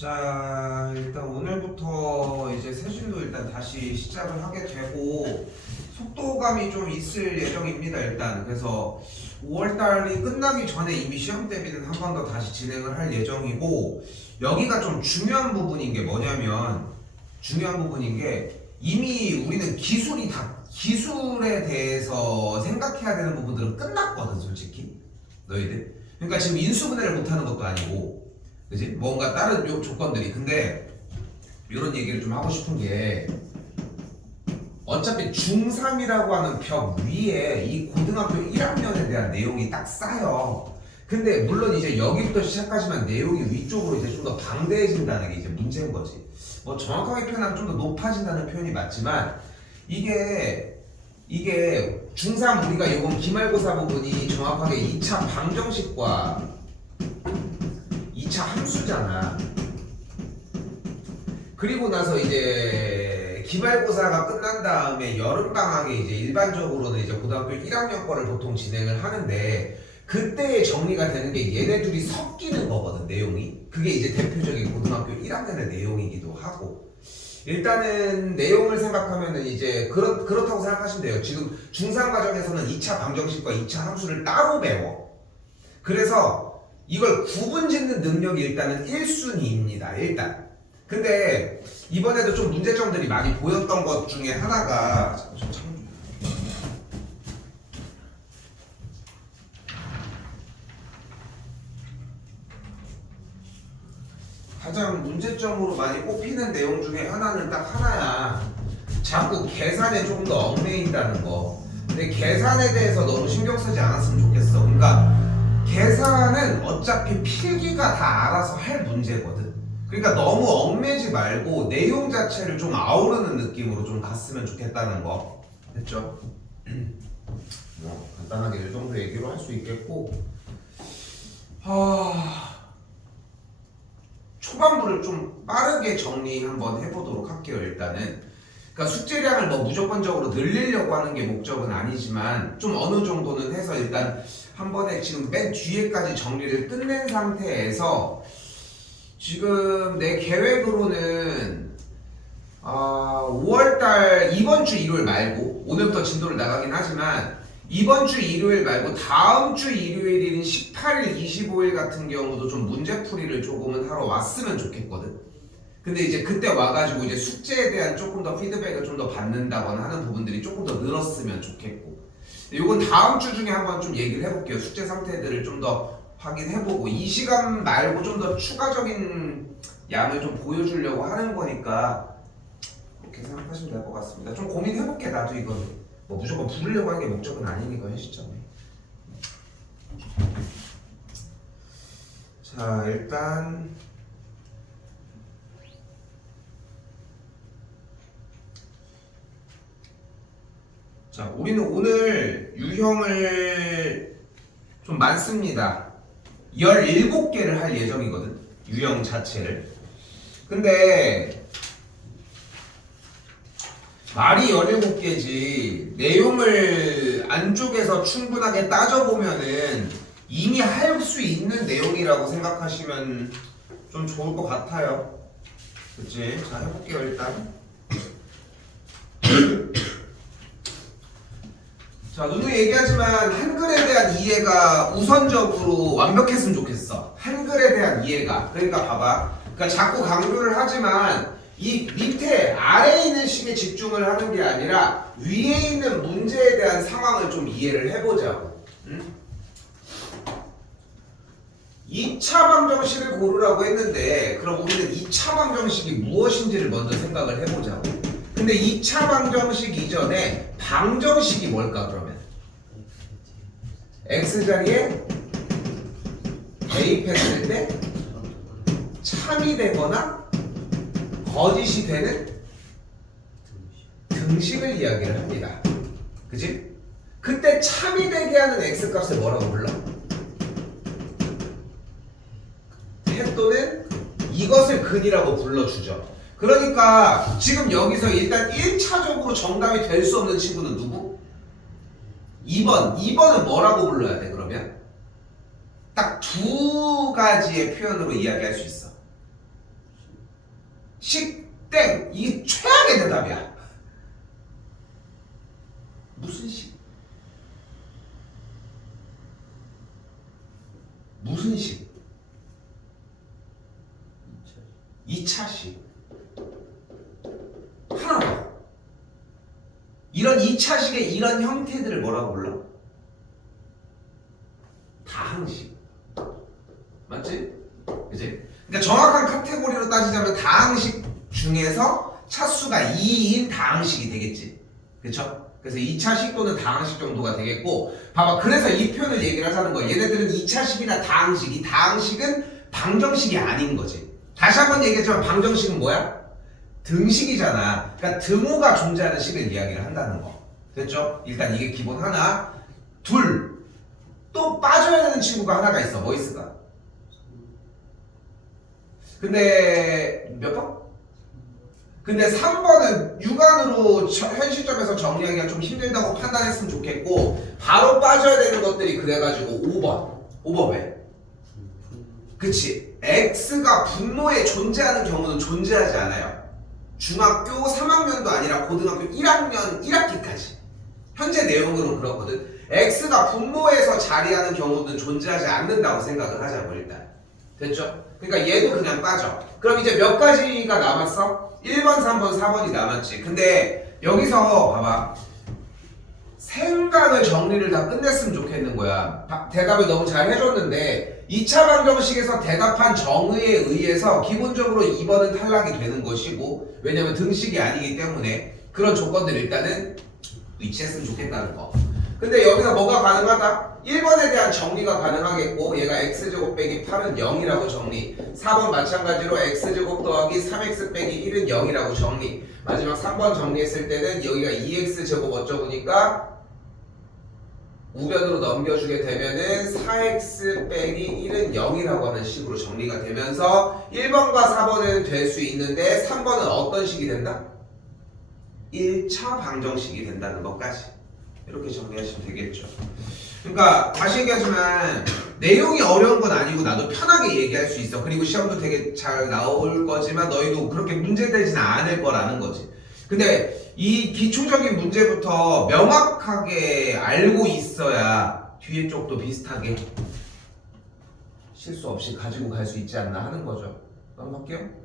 자, 일단 오늘부터 이제 세진도 일단 다시 시작을 하게 되고 속도감이 좀 있을 예정입니다. 일단 그래서 5월달이 끝나기 전에 이미 시험 대비는 한 번 더 다시 진행을 할 예정이고, 여기가 좀 중요한 부분인 게 뭐냐면, 중요한 부분인 게 이미 우리는 기술에 대해서 생각해야 되는 부분들은 끝났거든, 솔직히 너희들. 그러니까 지금 인수분해를 못하는 것도 아니고, 그지? 뭔가 다른 조건들이. 근데 이런 얘기를 좀 하고 싶은 게, 어차피 중3이라고 하는 벽 위에 이 고등학교 1학년에 대한 내용이 딱 쌓여. 근데 물론 이제 여기부터 시작하지만 내용이 위쪽으로 이제 좀 더 방대해진다는 게 이제 문제인 거지. 뭐 정확하게 표현하면 좀 더 높아진다는 표현이 맞지만, 이게 중3 우리가 이번 기말고사 부분이 정확하게 2차 방정식과 2차 함수잖아. 그리고 나서 이제 기말고사가 끝난 다음에 여름방학에 이제 일반적으로는 이제 고등학교 1학년 거를 보통 진행을 하는데, 그때 정리가 되는 게 얘네 둘이 섞이는 거거든, 내용이. 그게 이제 대표적인 고등학교 1학년의 내용이기도 하고. 일단은 내용을 생각하면은 이제 그렇다고 생각하시면 돼요. 지금 중3 과정에서는 2차 방정식과 2차 함수를 따로 배워. 그래서 이걸 구분 짓는 능력이 일단은 1순위입니다. 일단. 근데 이번에도 좀 문제점들이 많이 보였던 것 중에 하나가, 가장 문제점으로 많이 꼽히는 내용 중에 하나는 딱 하나야. 자꾸 계산에 조금 더 얽매인다는 거. 근데 계산에 대해서 너무 신경 쓰지 않았으면 좋겠어. 그러니까 계산은 어차피 필기가 다 알아서 할 문제거든. 그러니까 너무 얽매지 말고 내용 자체를 좀 아우르는 느낌으로 좀 갔으면 좋겠다는 거. 됐죠? 뭐 간단하게 이 정도 얘기로 할 수 있겠고, 초반부를 좀 빠르게 정리 한번 해보도록 할게요. 일단은 그러니까 숙제량을 뭐 무조건적으로 늘리려고 하는 게 목적은 아니지만, 좀 어느 정도는 해서 일단 한 번에 지금 맨 뒤에까지 정리를 끝낸 상태에서, 지금 내 계획으로는 5월달 이번 주 일요일 말고, 오늘부터 진도를 나가긴 하지만 이번 주 일요일 말고 다음 주 일요일인 18일, 25일 같은 경우도 좀 문제풀이를 조금은 하러 왔으면 좋겠거든. 근데 이제 그때 와가지고 이제 숙제에 대한 조금 더 피드백을 좀 더 받는다거나 하는 부분들이 조금 더 늘었으면 좋겠고, 이건 다음 주 중에 한번 좀 얘기를 해볼게요. 숙제 상태들을 좀 더 확인해보고, 이 시간 말고 좀 더 추가적인 양을 좀 보여주려고 하는 거니까 그렇게 생각하시면 될 것 같습니다. 좀 고민해볼게. 나도 이거는 뭐 무조건 부르려고 하는 게 목적은 아니니까, 현 시점에. 자, 일단 우리는 오늘 유형을 좀 많습니다. 17개를 할 예정이거든, 유형 자체를. 근데 말이 17개지 내용을 안쪽에서 충분하게 따져보면은 이미 할 수 있는 내용이라고 생각하시면 좀 좋을 것 같아요. 그치? 자, 해볼게요. 일단 자, 누누이 얘기하지만 한글에 대한 이해가 우선적으로 완벽했으면 좋겠어. 한글에 대한 이해가. 그러니까 봐봐. 그러니까 자꾸 강조를 하지만 이 밑에 아래에 있는 식에 집중을 하는 게 아니라 위에 있는 문제에 대한 상황을 좀 이해를 해보자고. 응? 2차 방정식을 고르라고 했는데, 그럼 우리는 2차 방정식이 무엇인지를 먼저 생각을 해보자고. 근데 2차 방정식 이전에 방정식이 뭘까 그러면? x자리에 대입했을 때 참이 되거나 거짓이 되는 등식을 이야기를 합니다. 그치? 그때 참이 되게 하는 x값을 뭐라고 불러? 해 또는 이것을 근이라고 불러주죠. 그러니까 지금 여기서 일단 1차적으로 정답이 될 수 없는 친구는 누구? 2번. 2번은 뭐라고 불러야 돼 그러면? 딱 두 가지의 표현으로 이야기할 수 있어. 식땡 이게 최악의 대답이야. 무슨 식? 무슨 식? 2차식. 하나라고. 이런 2차식의 이런 형태들을 뭐라고 불러? 다항식. 맞지? 그치? 그러니까 정확한 카테고리로 따지자면 다항식 중에서 차수가 2인 다항식이 되겠지. 그쵸? 그래서 2차식 또는 다항식 정도가 되겠고, 봐봐. 그래서 이 표현을 얘기를 하자는 거야. 얘네들은 2차식이나 다항식, 이 다항식은 방정식이 아닌 거지. 다시 한번 얘기했지만 방정식은 뭐야? 등식이잖아. 그러니까 등호가 존재하는 식을 이야기를 한다는 거. 됐죠? 일단 이게 기본 하나. 둘. 또 빠져야 되는 친구가 하나가 있어. 뭐 있을까? 근데 몇 번? 근데 3번은 육안으로 현 시점에서 정리하기가 좀 힘들다고 판단했으면 좋겠고, 바로 빠져야 되는 것들이 그래가지고 5번 왜? 그치? X가 분모에 존재하는 경우는 존재하지 않아요. 중학교 3학년도 아니라 고등학교 1학년 1학기까지 현재 내용으로는 그렇거든. X가 분모에서 자리하는 경우는 존재하지 않는다고 생각을 하자고 일단. 됐죠? 그러니까 얘도 그냥 빠져. 그럼 이제 몇 가지가 남았어? 1번, 3번, 4번이 남았지. 근데 여기서 봐봐. 생각을 정리를 다 끝냈으면 좋겠는 거야. 대답을 너무 잘 해줬는데 2차 방정식에서 대답한 정의에 의해서 기본적으로 2번은 탈락이 되는 것이고, 왜냐면 등식이 아니기 때문에 그런 조건들을 일단은 위치했으면 좋겠다는 거. 근데 여기서 뭐가 가능하다? 1번에 대한 정리가 가능하겠고, 얘가 x제곱 빼기 8은 0이라고 정리. 4번 마찬가지로 x제곱 더하기 3x 빼기 1은 0이라고 정리. 마지막 3번 정리했을 때는 여기가 2x제곱 어쩌고니까 우변으로 넘겨주게 되면은 4x 빼기 1은 0이라고 하는 식으로 정리가 되면서 1번과 4번은 될 수 있는데 3번은 어떤 식이 된다? 1차 방정식이 된다는 것까지 이렇게 정리하시면 되겠죠. 그러니까 다시 얘기하지만 내용이 어려운 건 아니고 나도 편하게 얘기할 수 있어. 그리고 시험도 되게 잘 나올 거지만 너희도 그렇게 문제되지는 않을 거라는 거지. 근데 이 기초적인 문제부터 명확하게 알고 있어야 뒤에 쪽도 비슷하게 실수 없이 가지고 갈 수 있지 않나 하는 거죠. 넘어갈게요.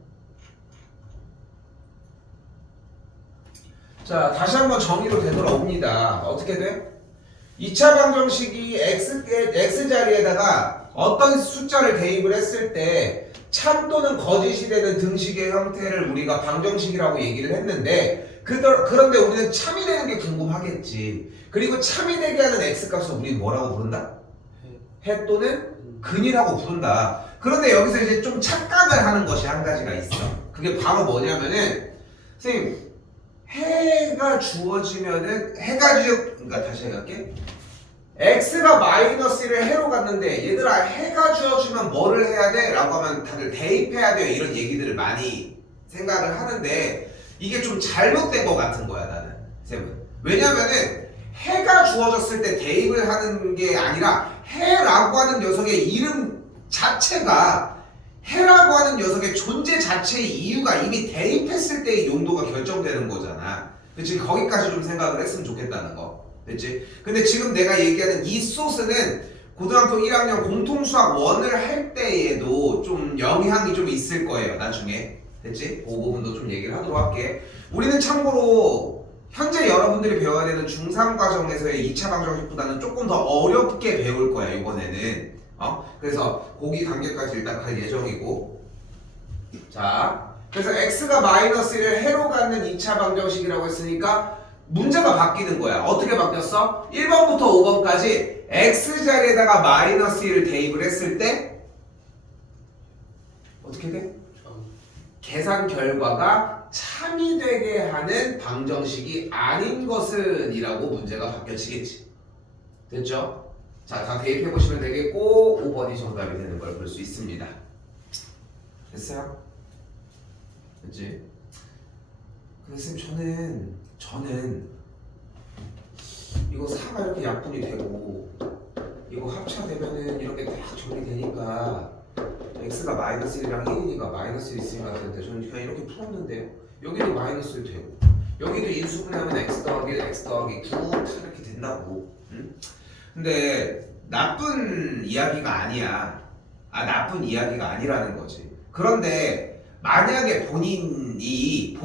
자, 다시 한번 정의로 되돌아옵니다. 어떻게 돼? 2차 방정식이 x자리에다가 어떤 숫자를 대입을 했을 때 참 또는 거짓이 되는 등식의 형태를 우리가 방정식이라고 얘기를 했는데, 그런데 우리는 참이 되는 게 궁금하겠지. 그리고 참이 되게 하는 x값을 우리는 뭐라고 부른다? 해 또는 근이라고 부른다. 그런데 여기서 이제 좀 착각을 하는 것이 한 가지가 있어. 그게 바로 뭐냐면은, 선생님, 해가 주어지면은 그러니까 다시 해갈게. x가 마이너스 1을 해로 갔는데 얘들아 해가 주어지면 뭐를 해야 돼? 라고 하면 다들 대입해야 돼요. 이런 얘기들을 많이 생각을 하는데 이게 좀 잘못된 것 같은 거야 나는. 쌤은. 왜냐면은 해가 주어졌을 때 대입을 하는 게 아니라 해라고 하는 녀석의 이름 자체가 해라고 하는 녀석의 존재 자체의 이유가 이미 대입했을 때의 용도가 결정되는 거잖아. 그치? 거기까지 좀 생각을 했으면 좋겠다는 거. 됐지? 근데 지금 내가 얘기하는 이 소스는 고등학교 1학년 공통수학 1을 할 때에도 좀 영향이 좀 있을 거예요. 나중에. 됐지? 그 부분도 좀 얘기를 하도록 할게. 우리는 참고로 현재 여러분들이 배워야 되는 중3 과정에서의 2차 방정식보다는 조금 더 어렵게 배울 거야 이번에는. 그래서 거기 단계까지 일단 갈 예정이고. 자, 그래서 x가 마이너스 1을 해로 갖는 2차 방정식이라고 했으니까 문제가 바뀌는 거야. 어떻게 바뀌었어? 1번부터 5번까지 x자리에다가 마이너스 1을 대입을 했을 때 어떻게 돼? 계산 결과가 참이 되게 하는 방정식이 아닌 것은 이라고 문제가 바뀌어지겠지. 됐죠? 자, 다 대입해 보시면 되겠고 5번이 정답이 되는 걸 볼 수 있습니다. 됐어요? 됐지? 그래서 저는 이거 4가 이렇게 약분이 되고 이거 합차되면은 이렇게 딱 정리되니까 x가 마이너스 1이랑 1이니까 마이너스 1 있으니까 되는데 저는 그냥 이렇게 풀었는데요. 여기도 마이너스 1 되고 여기도 인수분해하면 x 더하기 1, x 더하기 9 이렇게 된다고. 응? 근데 나쁜 이야기가 아니야. 나쁜 이야기가 아니라는 거지. 그런데 만약에 본인이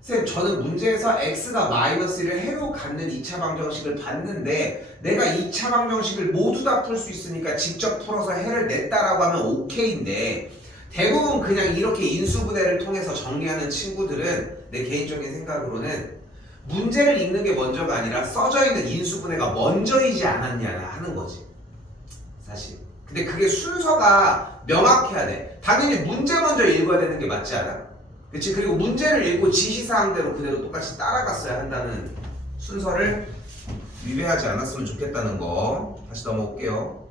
쌤 저는 문제에서 x가 마이너스 1을 해로 갖는 2차 방정식을 봤는데 내가 2차 방정식을 모두 다 풀 수 있으니까 직접 풀어서 해를 냈다라고 하면 오케이인데 대부분 그냥 이렇게 인수분해를 통해서 정리하는 친구들은 내 개인적인 생각으로는 문제를 읽는 게 먼저가 아니라 써져 있는 인수분해가 먼저이지 않았냐 하는 거지 사실. 근데 그게 순서가 명확해야 돼. 당연히 문제 먼저 읽어야 되는 게 맞지 않아? 그치? 그리고 문제를 읽고 지시사항대로 그대로 똑같이 따라갔어야 한다는 순서를 위배하지 않았으면 좋겠다는 거. 다시 넘어올게요.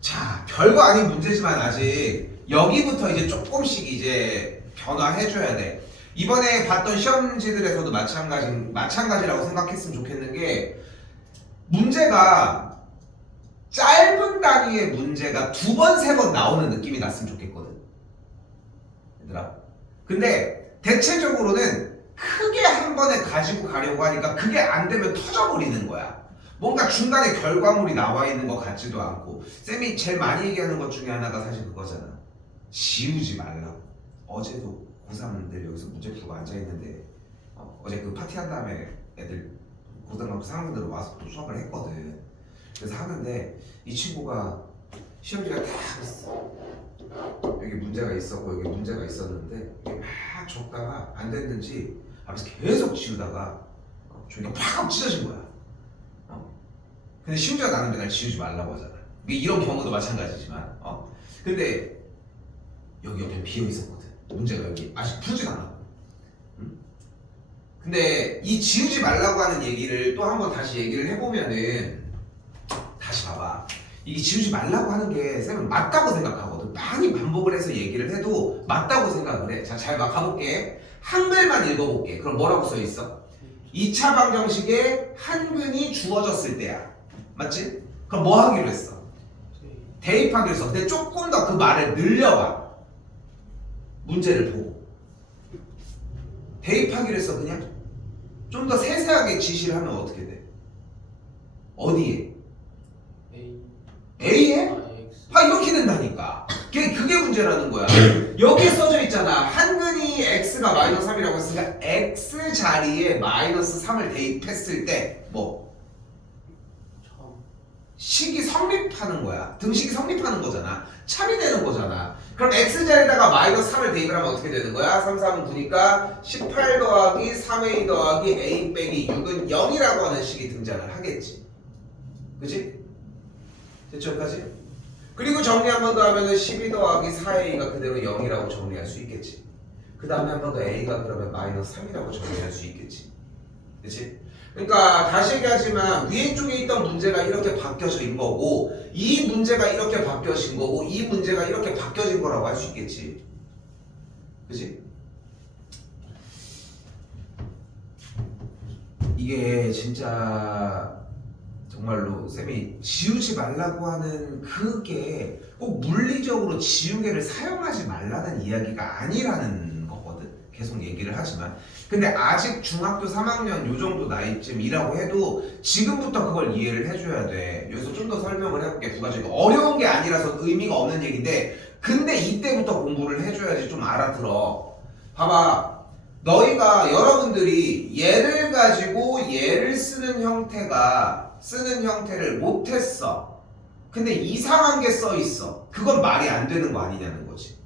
자, 별거 아닌 문제지만 아직 여기부터 이제 조금씩 이제 변화해줘야 돼. 이번에 봤던 시험지들에서도 마찬가지라고 생각했으면 좋겠는 게 문제가 짧은 단위의 문제가 2번, 3번 나오는 느낌이 났으면 좋겠거든. 얘들아. 근데 대체적으로는 크게 한 번에 가지고 가려고 하니까 그게 안 되면 터져버리는 거야. 뭔가 중간에 결과물이 나와 있는 것 같지도 않고. 쌤이 제일 많이 얘기하는 것 중에 하나가 사실 그거잖아. 지우지 말라고. 어제도 고3들 여기서 문제 풀고 앉아있는데 어제 그 파티한 다음에 애들 고등학교 3학년들 와서 또 수업을 했거든. 그래서 하는데 이 친구가 시험지가 다 있어. 여기 문제가 있었고 여기 문제가 있었는데 이게 막 적다가 안 됐는지 앞에서 계속 지우다가 종이가 팍 찢어진 거야. 근데 심지어 나는 맨날 지우지 말라고 하잖아. 이런 경우도 마찬가지지만 근데 여기 옆에 비어 있었거든. 문제가 여기 아직 풀지도 않았고. 근데 이 지우지 말라고 하는 얘기를 또 한번 다시 얘기를 해보면은 다시 봐봐. 이게 지우지 말라고 하는 게 쌤은 맞다고 생각하거든. 많이 반복을 해서 얘기를 해도 맞다고 생각을 해. 자, 잘 막 가볼게. 한글만 읽어볼게. 그럼 뭐라고 써있어? 2차 방정식에 한근이 주어졌을 때야. 맞지? 그럼 뭐 하기로 했어? 대입하기로 했어. 근데 조금 더 그 말을 늘려봐. 문제를 보고. 대입하기로 했어 그냥? 좀 더 세세하게 지시를 하면 어떻게 돼? 어디에? A에? 이렇게 된다니까. 그게 문제라는 거야. 여기에 써져 있잖아. 한근이 x가 마이너스 3이라고 했으니까 x 자리에 마이너스 3을 대입했을 때 뭐? 식이 성립하는 거야. 등식이 성립하는 거잖아. 참이 되는 거잖아. 그럼 x 자리에다가 마이너스 3을 대입을 하면 어떻게 되는 거야? 3, 3은 9니까 18 더하기 3a 더하기 a 빼기 6은 0이라고 하는 식이 등장을 하겠지. 그치? 됐죠 여기까지? 그리고 정리 한 번 더 하면은 12 더하기 4a가 그대로 0이라고 정리할 수 있겠지. 그 다음에 한 번 더 a가 그러면 마이너스 3이라고 정리할 수 있겠지. 그치? 그러니까 다시 얘기하지만 위에 쪽에 있던 문제가 이렇게 바뀌어진 거고 이 문제가 이렇게 바뀌어진 거고 이 문제가 이렇게 바뀌어진 거라고 할 수 있겠지. 그치? 이게 진짜 정말로 쌤이 지우지 말라고 하는 그게 꼭 물리적으로 지우개를 사용하지 말라는 이야기가 아니라는 거거든. 계속 얘기를 하지만 근데 아직 중학교 3학년 요 정도 나이쯤이라고 해도 지금부터 그걸 이해를 해줘야 돼. 여기서 좀 더 설명을 해볼게. 부가적으로 어려운 게 아니라서 의미가 없는 얘기인데 근데 이때부터 공부를 해줘야지 좀 알아들어. 봐봐. 너희가 여러분들이 얘를 가지고 얘를 쓰는 형태를 못했어. 근데 이상한 게 써있어. 그건 말이 안 되는 거 아니냐는 거지.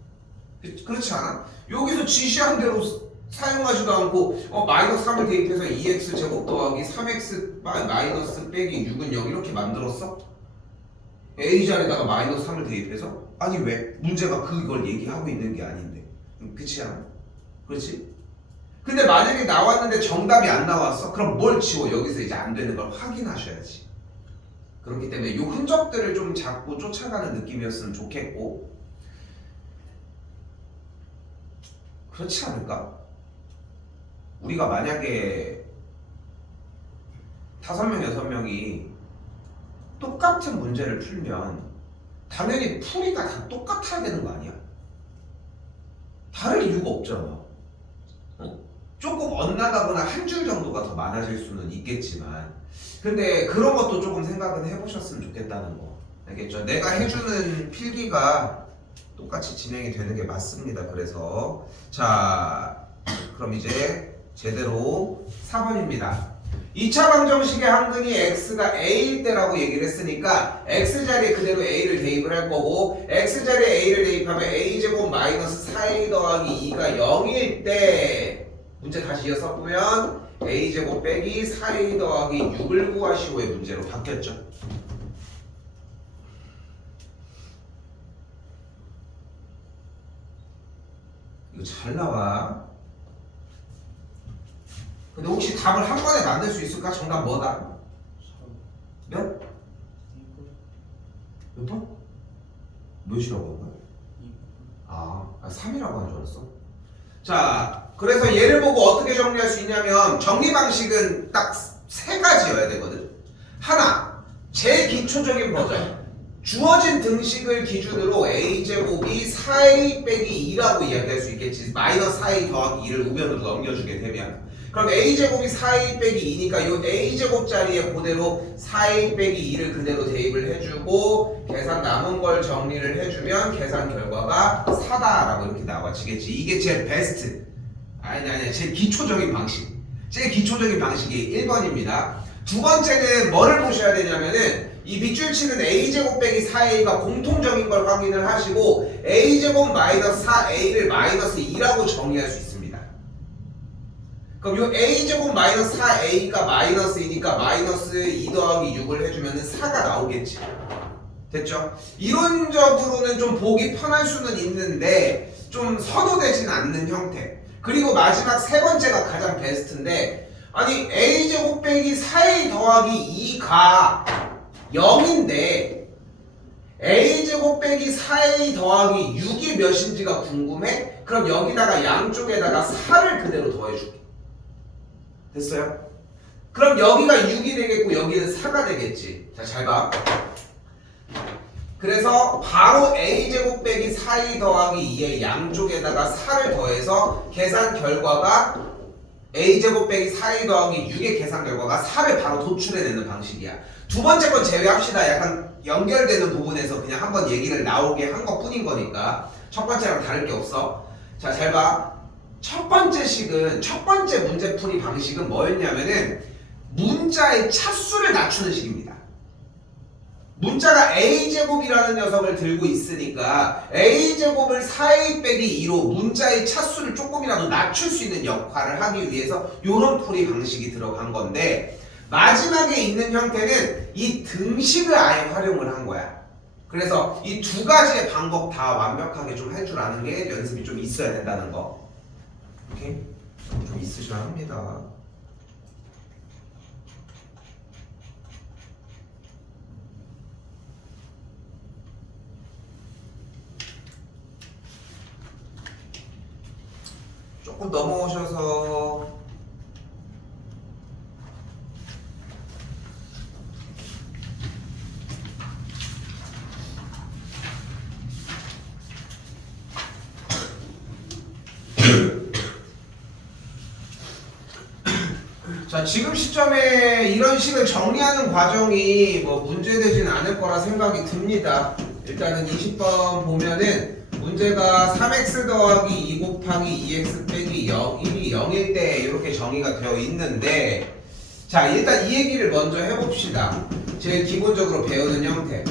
그렇지 않아? 여기서 지시한 대로 사용하지도 않고 마이너스 3을 대입해서 2x 제곱 더하기 3x 마이너스 빼기 6은 0 이렇게 만들었어? a 자리에다가 마이너스 3을 대입해서? 아니 왜? 문제가 그걸 얘기하고 있는 게 아닌데. 그렇지 않아? 그렇지? 근데 만약에 나왔는데 정답이 안 나왔어? 그럼 뭘 지워? 여기서 이제 안 되는 걸 확인하셔야지. 그렇기 때문에 이 흔적들을 좀 자꾸 쫓아가는 느낌이었으면 좋겠고 그렇지 않을까? 우리가 만약에 5명, 6명이 똑같은 문제를 풀면 당연히 풀이가 다 똑같아야 되는 거 아니야? 다를 이유가 없잖아. 조금 엇나가거나 한 줄 정도가 더 많아질 수는 있겠지만, 근데 그런 것도 조금 생각은 해보셨으면 좋겠다는 거. 알겠죠? 내가 해주는 필기가 똑같이 진행이 되는 게 맞습니다. 그래서 자, 그럼 이제 제대로 4번입니다. 2차 방정식의 한근이 x가 a일 때라고 얘기를 했으니까 x자리에 그대로 a를 대입을 할 거고, x자리에 a를 대입하면 a제곱 마이너스 4a 더하기 2가 0일 때 문제 다시 이어서 보면 a제곱 빼기 4a 더하기 6을 구하시오의 문제로 바뀌었죠. 이거 잘 나와. 근데 혹시 답을 한 번에 만들 수 있을까? 정답 뭐다? 몇? 몇 번? 몇이라고 한 거야? 3이라고 한 줄 알았어. 자, 그래서 얘를 보고 어떻게 정리할 수 있냐면 정리 방식은 딱 세 가지여야 되거든. 하나, 제일 기초적인 버전. 주어진 등식을 기준으로 a제곱이 4a 빼기 2라고 이야기할 수 있겠지. 마이너스 4a 더하기 2를 우변으로 넘겨주게 되면, 그럼 a제곱이 4a 빼기 2니까 이 a제곱 자리에 그대로 4a 빼기 2를 그대로 대입을 해주고 계산 남은 걸 정리를 해주면 계산 결과가 4다라고 이렇게 나와지겠지. 이게 제일 베스트, 아니 제일 기초적인 방식. 제일 기초적인 방식이 1번입니다. 두 번째는 뭐를 보셔야 되냐면은 이 밑줄 치는 a제곱 빼기 4a가 공통적인 걸 확인을 하시고 a제곱 마이너스 4a를 마이너스 2라고 정리할 수 있습니다. 그럼 이 a제곱 마이너스 4a가 마이너스 2니까 마이너스 2 더하기 6을 해주면 4가 나오겠지. 됐죠? 이론적으로는 좀 보기 편할 수는 있는데 좀 선호되진 않는 형태. 그리고 마지막 세 번째가 가장 베스트인데, 아니 a제곱 빼기 4a 더하기 2가 0인데 a제곱 빼기 4a 더하기 6이 몇인지가 궁금해? 그럼 여기다가 양쪽에다가 4를 그대로 더해줄게. 됐어요? 그럼 여기가 6이 되겠고 여기는 4가 되겠지. 자, 잘 봐. 그래서 바로 a제곱 빼기 4a 더하기 2의 양쪽에다가 4를 더해서 계산 결과가 a제곱 빼기 4a 더하기 6의 계산 결과가 4를 바로 도출해내는 방식이야. 두 번째 건 제외합시다. 약간 연결되는 부분에서 그냥 한번 얘기를 나오게 한 것 뿐인 거니까 첫 번째랑 다를 게 없어. 자, 잘 봐. 첫 번째 문제풀이 방식은 뭐였냐면은 문자의 차수를 낮추는 식입니다. 문자가 a제곱이라는 녀석을 들고 있으니까 a제곱을 4a 빼기 2로 문자의 차수를 조금이라도 낮출 수 있는 역할을 하기 위해서 이런 풀이 방식이 들어간 건데, 마지막에 있는 형태는 이 등식을 아예 활용을 한 거야. 그래서 이 두 가지의 방법 다 완벽하게 좀 할 줄 아는 게 연습이 좀 있어야 된다는 거. 오케이? 좀 있으셔야 합니다. 조금 넘어오셔서 자, 지금 시점에 이런 식을 정리하는 과정이 뭐 문제되진 않을 거라 생각이 듭니다. 일단은 20번 보면은 문제가 3x 더하기 2 곱하기 2x 빼기 0, 1이 0일 때 이렇게 정의가 되어 있는데, 자, 일단 이 얘기를 먼저 해봅시다. 제일 기본적으로 배우는 형태.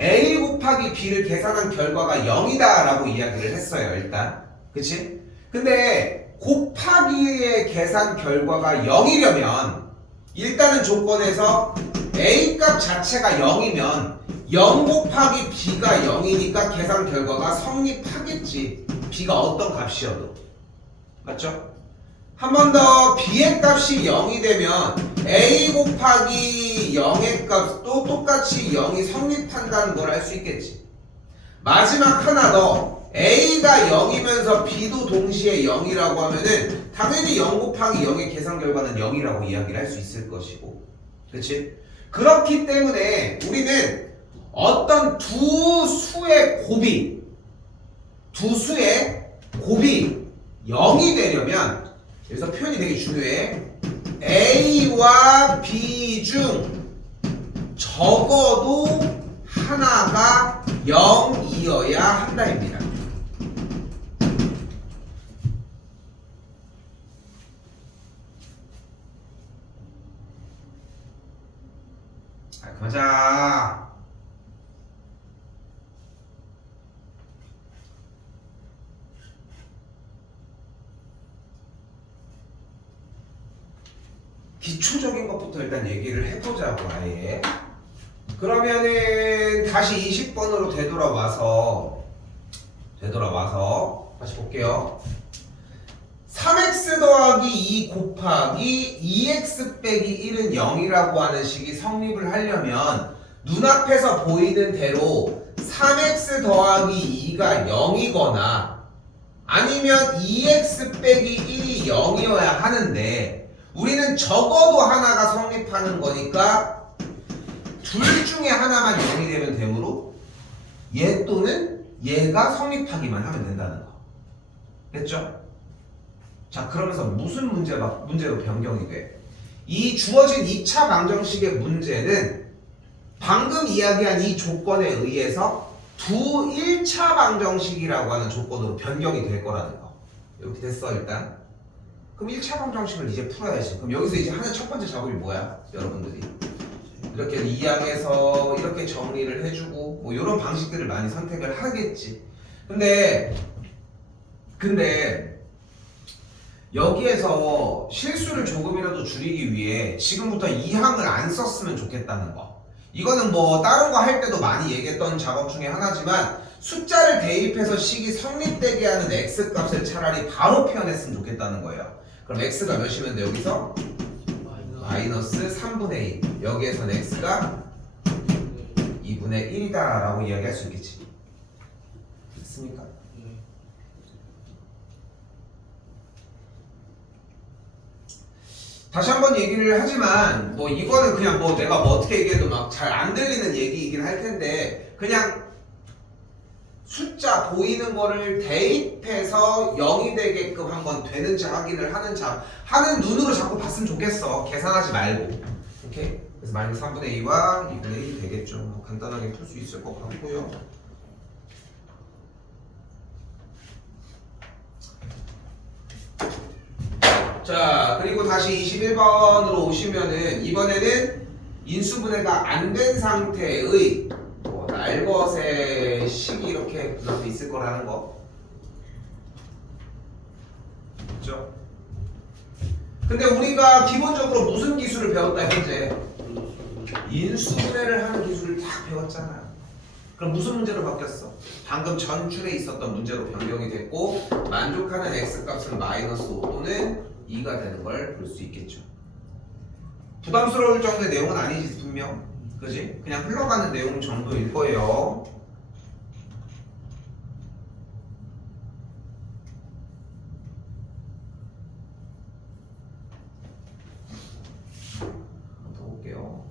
a 곱하기 b를 계산한 결과가 0이다 라고 이야기를 했어요. 일단 그치? 근데 곱하기의 계산 결과가 0이려면 일단은 조건에서 a 값 자체가 0이면 0 곱하기 b가 0이니까 계산 결과가 성립하겠지. b가 어떤 값이어도. 맞죠? 한 번 더 b의 값이 0이 되면 a 곱하기 0의 값도 똑같이 0이 성립한다는 걸 알 수 있겠지. 마지막 하나 더, a가 0이면서 b도 동시에 0이라고 하면은 당연히 0 곱하기 0의 계산 결과는 0이라고 이야기를 할 수 있을 것이고, 그치? 그렇기 때문에 우리는 어떤 두 수의 곱이 0이 되려면 여기서 표현이 되게 중요해. A와 B 중 적어도 하나가 0이어야 한다입니다. 가자. 기초적인 것부터 일단 얘기를 해보자고 아예. 그러면은 다시 20번으로 되돌아와서 다시 볼게요. 3x 더하기 2 곱하기 2x 빼기 1은 0이라고 하는 식이 성립을 하려면 눈앞에서 보이는 대로 3x 더하기 2가 0이거나 아니면 2x 빼기 1이 0이어야 하는데 우리는 적어도 하나가 성립하는 거니까 둘 중에 하나만 0이 되면 되므로 얘 또는 얘가 성립하기만 하면 된다는 거. 됐죠? 자, 그러면서 무슨 문제로 변경이 돼? 이 주어진 2차 방정식의 문제는 방금 이야기한 이 조건에 의해서 두 1차 방정식이라고 하는 조건으로 변경이 될 거라는 거. 이렇게 됐어, 일단. 그럼 1차 방정식을 이제 풀어야지. 그럼 여기서 이제 하는 첫 번째 작업이 뭐야? 여러분들이. 이렇게 이항해서 이렇게 정리를 해주고 뭐 이런 방식들을 많이 선택을 하겠지. 근데 여기에서 실수를 조금이라도 줄이기 위해 지금부터 이 항을 안 썼으면 좋겠다는 거. 이거는 뭐 다른 거 할 때도 많이 얘기했던 작업 중에 하나지만 숫자를 대입해서 식이 성립되게 하는 x 값을 차라리 바로 표현했으면 좋겠다는 거예요. 그럼 x가 몇이면 돼 여기서? 마이너스 3분의 2. 여기에서는 x가 2분의 1이다 라고 이야기할 수 있겠지. 됐습니까? 다시 한번 얘기를 하지만 뭐 이거는 그냥 뭐 내가 뭐 어떻게 얘기해도 막 잘 안 들리는 얘기이긴 할 텐데 그냥 숫자 보이는 거를 대입해서 0이 되게끔 한번 되는지 확인을 하는 눈으로 자꾸 봤으면 좋겠어. 계산하지 말고. 오케이? 그래서 마이너스 3분의 2와 2분의 1이 되겠죠. 뭐 간단하게 풀 수 있을 것 같고요. 자, 그리고 다시 21번으로 오시면은 이번에는 인수분해가 안 된 상태의 날것의 식이 이렇게 눈앞에 있을 거라는 거. 그렇죠? 근데 우리가 기본적으로 무슨 기술을 배웠다 현재? 인수분해를 하는 기술을 딱 배웠잖아. 그럼 무슨 문제로 바뀌었어? 방금 전줄에 있었던 문제로 변경이 됐고 만족하는 x값은 마이너스 5 또는 2가 되는 걸 볼 수 있겠죠. 부담스러울 정도의 내용은 아니지 분명. 그지? 그냥 흘러가는 내용 정도일 거예요. 한번 더 볼게요.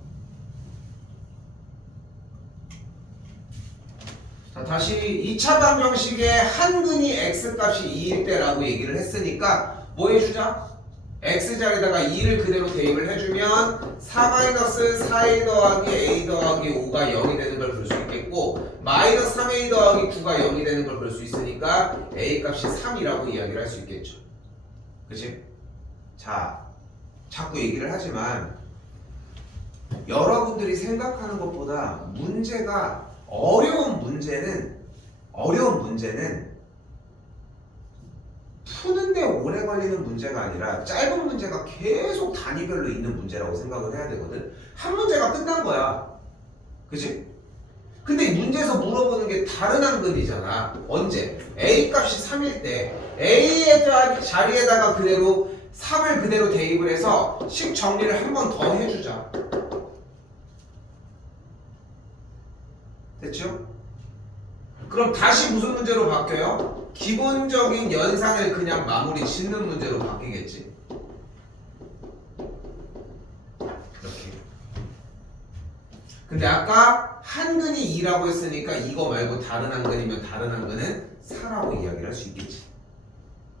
자, 다시 2차 방정식의 한근이 x값이 2일 때라고 얘기를 했으니까 뭐 해주자? x자리에다가 2를 그대로 대입을 해주면 4-4a 더하기 a 더하기 5가 0이 되는 걸 볼 수 있겠고 마이너스 3a 더하기 9가 0이 되는 걸 볼 수 있으니까 a 값이 3이라고 이야기를 할 수 있겠죠. 그치? 자, 자꾸 얘기를 하지만 여러분들이 생각하는 것보다 어려운 문제는 푸는데 오래 걸리는 문제가 아니라 짧은 문제가 계속 단위별로 있는 문제라고 생각을 해야 되거든. 한 문제가 끝난 거야. 그치? 근데 이 문제에서 물어보는 게 다른 한근이잖아. 언제? A 값이 3일 때 A의 자리에다가 그대로 3을 그대로 대입을 해서 식 정리를 한 번 더 해주자. 됐죠? 그럼 다시 무슨 문제로 바뀌어요? 기본적인 연산을 그냥 마무리 짓는 문제로 바뀌겠지. 이렇게. 근데 아까 한근이 2라고 했으니까 이거 말고 다른 한근이면 다른 한근은 4라고 이야기를 할 수 있겠지.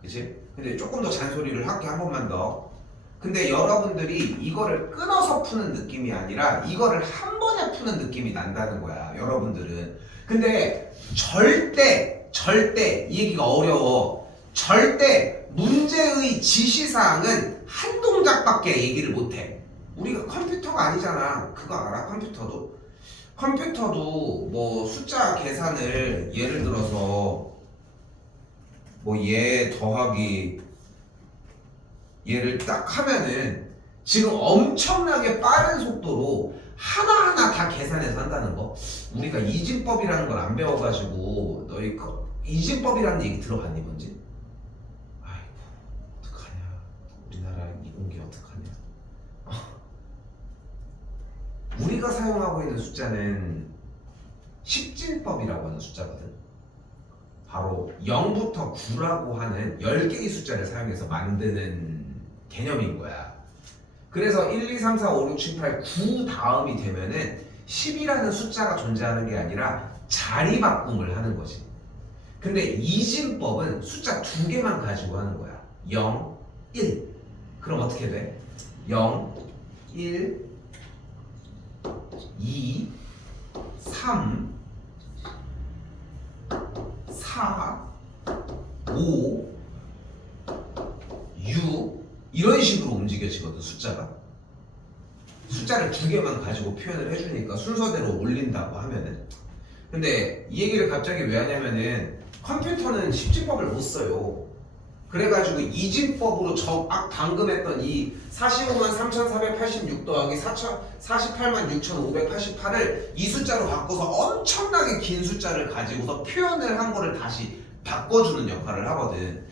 그치? 근데 조금 더 잔소리를 할게 한 번만 더. 근데 여러분들이 이거를 끊어서 푸는 느낌이 아니라 이거를 한 번에 푸는 느낌이 난다는 거야. 여러분들은. 근데 절대 이 얘기가 어려워. 절대 문제의 지시사항은 한 동작밖에 얘기를 못해. 우리가 컴퓨터가 아니잖아. 그거 알아? 컴퓨터도 뭐 숫자 계산을 예를 들어서 뭐 얘 더하기 얘를 딱 하면은 지금 엄청나게 빠른 속도로 하나하나 다 계산해서 한다는 거. 우리가 이진법이라는 걸 안 배워가지고 너희 이진법이라는 얘기 들어봤니 뭔지? 아이고 어떡하냐. 우리나라 이공계 어떡하냐. 우리가 사용하고 있는 숫자는 십진법이라고 하는 숫자거든. 바로 0부터 9라고 하는 10개의 숫자를 사용해서 만드는 개념인 거야. 그래서 1, 2, 3, 4, 5, 6, 7, 8, 9 다음이 되면은 10이라는 숫자가 존재하는 게 아니라 자리 바꿈을 하는 거지. 근데 이진법은 숫자 2개만 가지고 하는 거야. 0, 1. 그럼 어떻게 돼? 0, 1, 2, 3, 4, 5, 6 이런 식으로 움직여지거든. 숫자를 2개만 가지고 표현을 해주니까 순서대로 올린다고 하면은. 근데 이 얘기를 갑자기 왜 하냐면은 컴퓨터는 십진법을 못 써요. 그래가지고 이진법으로 방금 했던 이 45만 3,486 더하기 48만 6,588을 이 숫자로 바꿔서 엄청나게 긴 숫자를 가지고서 표현을 한 거를 다시 바꿔주는 역할을 하거든.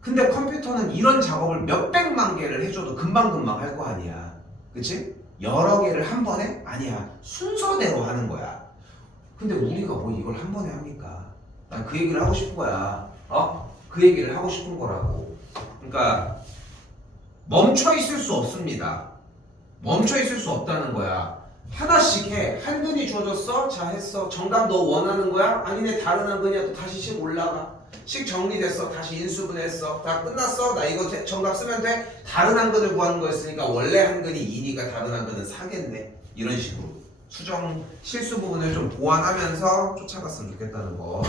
근데 컴퓨터는 이런 작업을 몇백만 개를 해줘도 금방금방 할 거 아니야. 그치? 여러 개를 한 번에? 아니야. 순서대로 하는 거야. 근데 우리가 뭐 이걸 한 번에 합니까? 난 그 얘기를 하고 싶은 거야. 그 얘기를 하고 싶은 거라고. 그러니까 멈춰 있을 수 없습니다. 멈춰 있을 수 없다는 거야. 하나씩 해. 한근이 주어졌어? 자, 했어. 정답 너 원하는 거야? 아니네, 다른 한근이야. 또 다시 식 올라가. 식 정리됐어. 다시 인수분해했어. 다 끝났어. 나 이거 정답 쓰면 돼. 다른 한근을 구하는 거였으니까 원래 한근이 2니까 다른 한근은 4겠네. 이런 식으로 수정 실수 부분을 좀 보완하면서 쫓아갔으면 좋겠다는 거.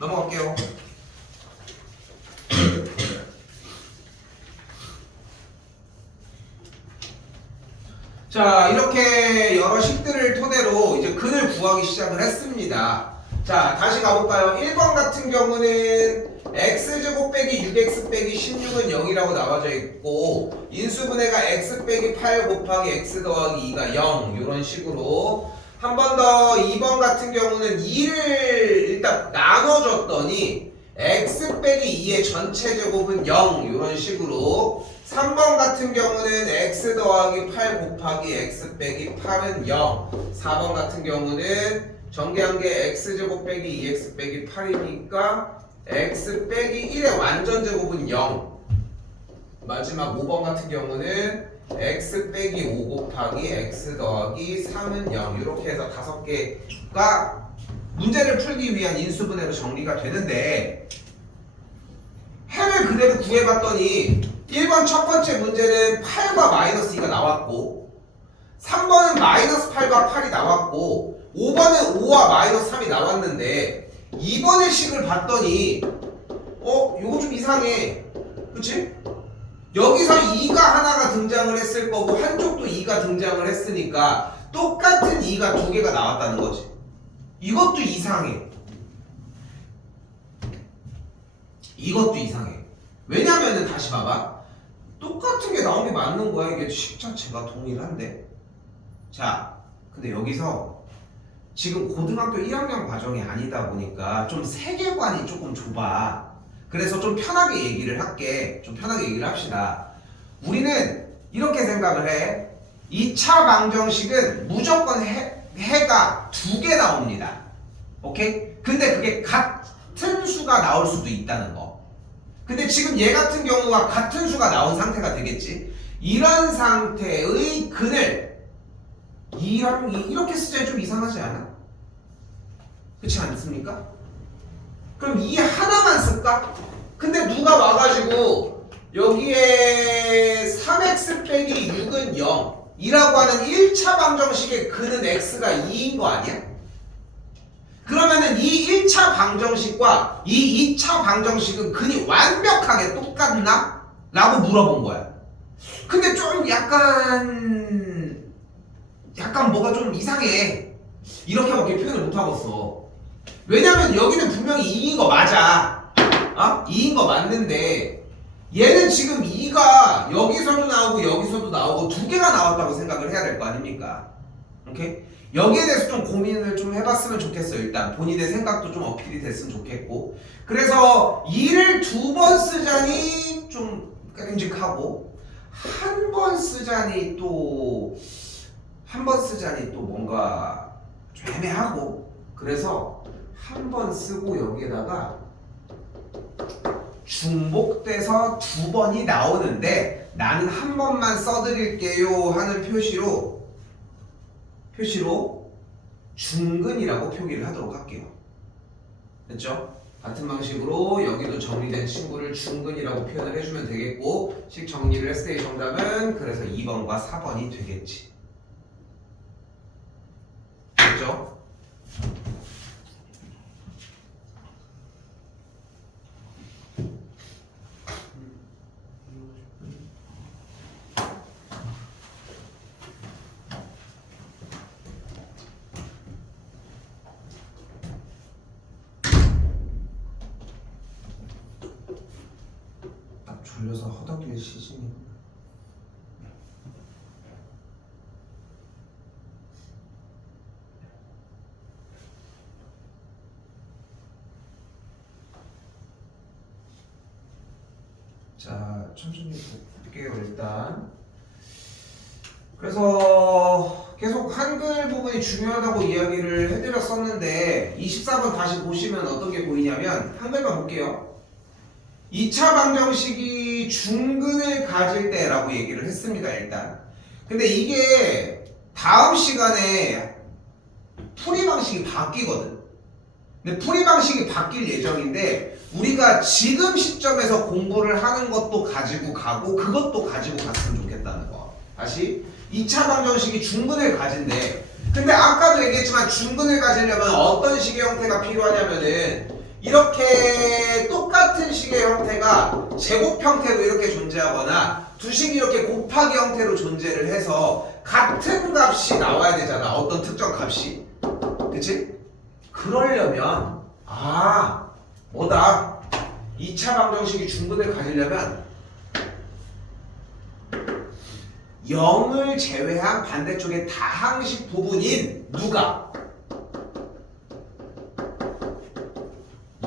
넘어갈게요. 자, 이렇게 여러 식들을 토대로 이제 근을 구하기 시작을 했습니다. 자, 다시 가볼까요? 1번 같은 경우는 x제곱 빼기 6x 빼기 16은 0이라고 나와져 있고 인수분해가 x 빼기 8 곱하기 x 더하기 2가 0 이런 식으로. 한 번 더 2번 같은 경우는 2를 일단 나눠줬더니 x 빼기 2의 전체 제곱은 0 이런 식으로. 3번 같은 경우는 x 더하기 8 곱하기 x 빼기 8은 0. 4번 같은 경우는 전개한 게 x제곱 빼기 2x 빼기 8이니까 x 빼기 1의 완전 제곱은 0. 마지막 5번 같은 경우는 x 빼기 5 곱하기 x 더하기 3은 0. 이렇게 해서 5개가 문제를 풀기 위한 인수분해로 정리가 되는데, 해를 그대로 구해봤더니 1번 첫 번째 문제는 8과 마이너스 2가 나왔고, 3번은 마이너스 8과 8이 나왔고, 5번은 5와 마이너스 3이 나왔는데 2번의 식을 봤더니 요거 좀 이상해. 그치? 여기서 2가 하나가 등장을 했을 거고 한쪽도 2가 등장을 했으니까 똑같은 2가 2개가 나왔다는 거지. 이것도 이상해. 이것도 이상해. 왜냐면은 다시 봐봐. 똑같은 게 나온 게 맞는 거야. 이게 식 자체가 동일한데. 자, 근데 여기서 지금 고등학교 1학년 과정이 아니다 보니까 좀 세계관이 조금 좁아. 그래서 좀 편하게 얘기를 할게. 좀 편하게 얘기를 합시다. 우리는 이렇게 생각을 해. 2차 방정식은 무조건 해가 2개 나옵니다. 오케이? 근데 그게 같은 수가 나올 수도 있다는 거. 근데 지금 얘 같은 경우가 같은 수가 나온 상태가 되겠지. 이런 상태의 근을 2랑 2 이렇게 쓰자니 좀 이상하지 않아? 그렇지 않습니까? 그럼 2 하나만 쓸까? 근데 누가 와가지고 여기에 3x 빼기 6은 0 이라고 하는 1차 방정식의 근은 x가 2인 거 아니야? 그러면은 이 1차 방정식과 이 2차 방정식은 근이 완벽하게 똑같나? 라고 물어본 거야. 근데 좀 약간 뭐가 좀 이상해. 이렇게밖에 표현을 못하겠어. 왜냐면 여기는 분명히 2인 거 맞아. 2인 거 맞는데 얘는 지금 2가 여기서도 나오고 여기서도 나오고 두 개가 나왔다고 생각을 해야 될 거 아닙니까? 오케이? 여기에 대해서 좀 고민을 좀 해봤으면 좋겠어요. 일단 본인의 생각도 좀 어필이 됐으면 좋겠고, 그래서 2를 2번 쓰자니 좀 끔찍하고 한 번 쓰자니 또 뭔가 좀 애매하고, 그래서 한 번 쓰고 여기에다가 중복돼서 2번이 나오는데 나는 한 번만 써드릴게요 하는 표시로 중근이라고 표기를 하도록 할게요. 됐죠? 같은 방식으로 여기도 정리된 친구를 중근이라고 표현을 해주면 되겠고, 식 정리를 했을 때 정답은 그래서 2번과 4번이 되겠지. 됐죠? 졸려서 허덕일 시즌이. 자, 천천히 볼게요. 일단 그래서 계속 한글 부분이 중요하다고 이야기를 해드렸었는데 24번 다시 보시면 어떤 게 보이냐면, 한글만 볼게요. 2차 방정식이 중근을 가질 때라고 얘기를 했습니다. 일단 근데 이게 다음 시간에 풀이 방식이 바뀌거든. 근데 풀이 방식이 바뀔 예정인데 우리가 지금 시점에서 공부를 하는 것도 가지고 가고 그것도 가지고 갔으면 좋겠다는 거. 다시 2차 방정식이 중근을 가진대. 근데 아까도 얘기했지만 중근을 가지려면 어떤 식의 형태가 필요하냐면은 이렇게 똑같은 식의 형태가 제곱 형태로 이렇게 존재하거나 두 식이 이렇게 곱하기 형태로 존재를 해서 같은 값이 나와야 되잖아. 어떤 특정 값이. 그치? 그러려면 뭐다? 2차 방정식이 중근을 가지려면 0을 제외한 반대쪽의 다항식 부분인 누가?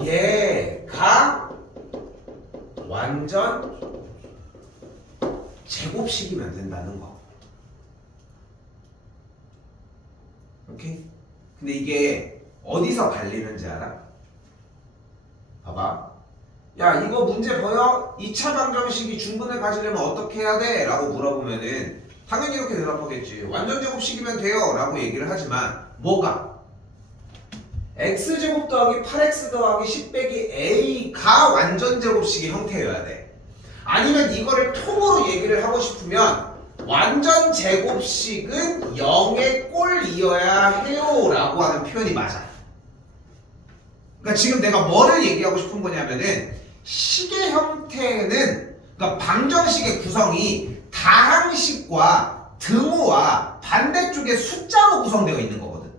얘가 완전 제곱식이면 된다는 거. 오케이? 근데 이게 어디서 갈리는지 알아? 봐봐. 야, 이거 문제 보여? 2차 방정식이 중근을 가지려면 어떻게 해야 돼? 라고 물어보면은 당연히 이렇게 대답하겠지. 완전 제곱식이면 돼요 라고 얘기를 하지만 뭐가? x제곱 더하기 8x 더하기 10 빼기 a가 완전 제곱식의 형태여야 돼. 아니면 이거를 통으로 얘기를 하고 싶으면 완전 제곱식은 0의 꼴이어야 해요 라고 하는 표현이 맞아. 그러니까 지금 내가 뭐를 얘기하고 싶은 거냐면은 식의 형태는, 그러니까 방정식의 구성이 다항식과 등호와 반대쪽에 숫자로 구성되어 있는 거거든.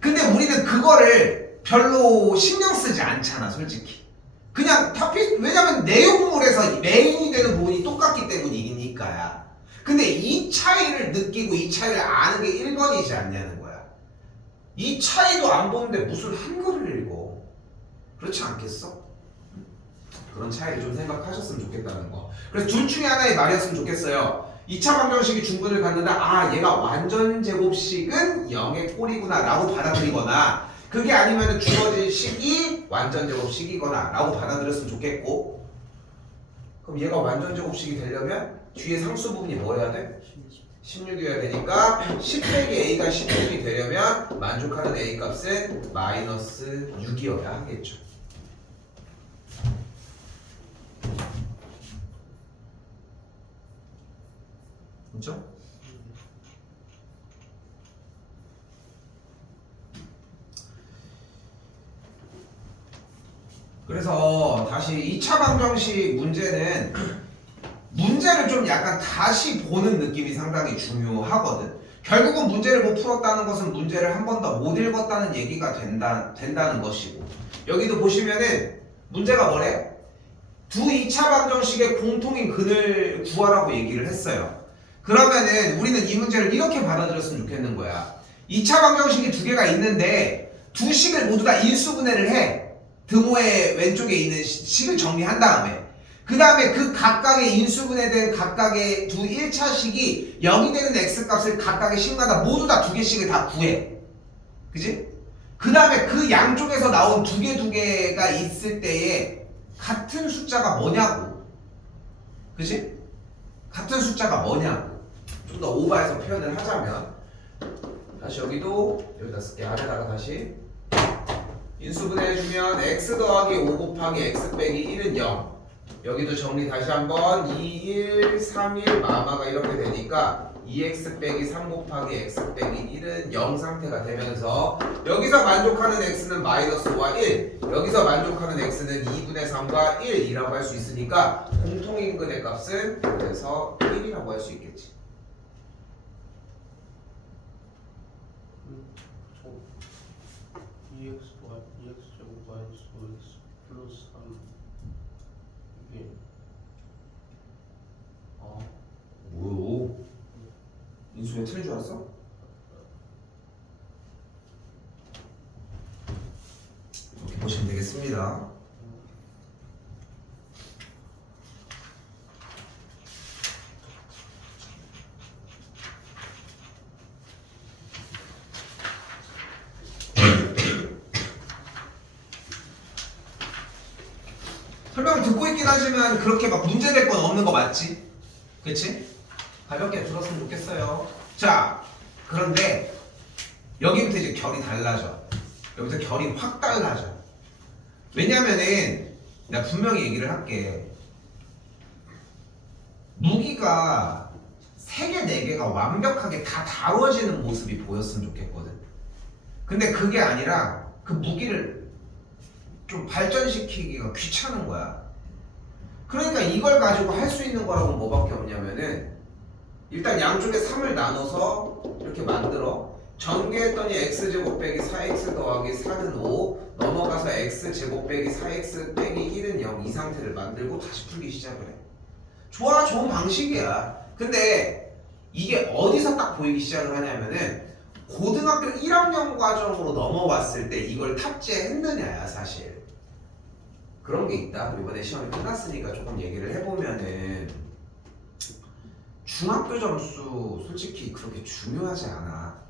근데 우리는 그거를 별로 신경 쓰지 않잖아, 솔직히. 그냥 왜냐면 내용물에서 메인이 되는 부분이 똑같기 때문이니까야. 근데 이 차이를 느끼고 이 차이를 아는 게 1번이지 않냐는 거야. 이 차이도 안 보는데 무슨 한글을 읽어. 그렇지 않겠어? 그런 차이를 좀 생각하셨으면 좋겠다는 거. 그래서 둘 중에 하나의 말이었으면 좋겠어요. 2차 방정식이 중근을 갖는다. 얘가 완전 제곱식은 0의 꼴이구나 라고 받아들이거나, 그게 아니면 주어진 식이 완전 제곱식이거나 라고 받아들였으면 좋겠고, 그럼 얘가 완전 제곱식이 되려면 뒤에 상수 부분이 뭐 해야 돼? 16이어야 되니까 10 빼기 a가 16이 되려면 만족하는 a 값은 마이너스 6이어야 하겠죠. 그렇죠? 그래서 다시 2차 방정식 문제는 문제를 좀 약간 다시 보는 느낌이 상당히 중요하거든. 결국은 문제를 못 풀었다는 것은 문제를 한 번 더 못 읽었다는 얘기가 된다는 것이고, 여기도 보시면은 문제가 뭐래? 두 2차 방정식의 공통인 근을 구하라고 얘기를 했어요. 그러면은 우리는 이 문제를 이렇게 받아들였으면 좋겠는 거야. 2차 방정식이 두 개가 있는데 두 식을 모두 다 인수분해를 해. 등호의 왼쪽에 있는 식을 정리한 다음에 그 다음에 그 각각의 인수분해된 각각의 두 1차식이 0이 되는 x값을 각각의 식마다 모두 다 두 개씩을 다 구해. 그지? 그 다음에 그 양쪽에서 나온 두 개가 있을 때에 같은 숫자가 뭐냐고. 그지? 같은 숫자가 뭐냐고. 좀 더 오버해서 표현을 하자면 다시 여기다 쓸게. 아래다가 다시 인수분해해주면 x 더하기 5 곱하기 x 빼기 1은 0. 여기도 정리 다시 한번 2, 1, 3, 1 마마가 이렇게 되니까 2x 빼기 3 곱하기 x 빼기 1은 0 상태가 되면서 여기서 만족하는 x는 마이너스 5와 1, 여기서 만족하는 x는 2분의 3과 1이라고 할 수 있으니까 공통인근의 값은 그래서 1이라고 할 수 있겠지. EX 제곱 마이너스 5X 플러스 3 이게 뭐요? 인수분해 틀린 줄 알았어? 이렇게 보시면 되겠습니다. 설명을 듣고 있긴 하지만 그렇게 막 문제될 건 없는 거 맞지? 그치? 가볍게 들었으면 좋겠어요. 자, 그런데 여기부터 이제 결이 달라져. 여기서 결이 확 달라져. 왜냐면은 내가 분명히 얘기를 할게. 무기가 3개, 4개가 완벽하게 다 다뤄지는 모습이 보였으면 좋겠거든. 근데 그게 아니라 그 무기를 좀 발전시키기가 귀찮은 거야. 그러니까 이걸 가지고 할 수 있는 거라고는 뭐밖에 없냐면은 일단 양쪽에 3을 나눠서 이렇게 만들어 전개했더니 x제곱 빼기 4x 더하기 4는 5 넘어가서 x제곱 빼기 4x 빼기 1은 0 이 상태를 만들고 다시 풀기 시작을 해. 좋아, 좋은 방식이야. 근데 이게 어디서 딱 보이기 시작을 하냐면은 고등학교 1학년 과정으로 넘어왔을 때 이걸 탑재했느냐야 사실. 그런 게 있다. 이번에 시험이 끝났으니까 조금 얘기를 해보면은 중학교 점수 솔직히 그렇게 중요하지 않아.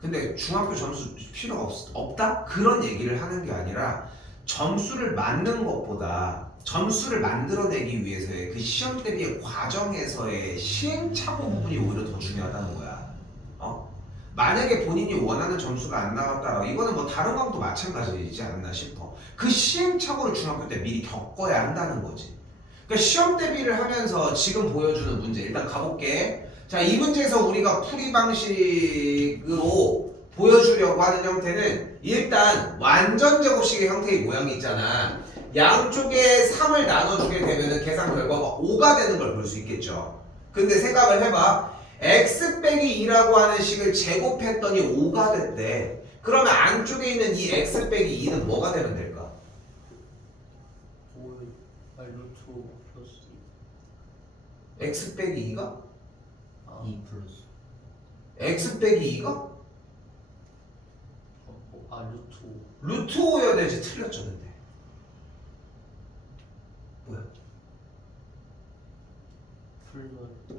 근데 중학교 점수 필요가 없다? 그런 얘기를 하는 게 아니라 점수를 맞는 것보다 점수를 만들어내기 위해서의 그 시험 대비의 과정에서의 시행착오 부분이 오히려 더 중요하다는 거야. 만약에 본인이 원하는 점수가 안 나왔다, 이거는 뭐 다른 과목도 마찬가지이지 않나 싶어. 그 시행착오를 중학교 때 미리 겪어야 한다는 거지. 그러니까 시험 대비를 하면서 지금 보여주는 문제 일단 가볼게. 자, 이 문제에서 우리가 풀이 방식으로 보여주려고 하는 형태는 일단 완전 제곱식의 형태의 모양이 있잖아. 양쪽에 3을 나눠주게 되면 계산 결과가 5가 되는 걸 볼 수 있겠죠. 근데 생각을 해봐. x 빼기 2라고 하는 식을 제곱했더니 5가 됐대. 그러면 안쪽에 있는 이 x 빼기 2는 뭐가 되면 될까? 5 루트 5 플러스 x 빼기 2가? 2 플러스 x 빼기 2가? 루트 5 루트 5여야 되지. 틀렸죠 근데. 뭐야?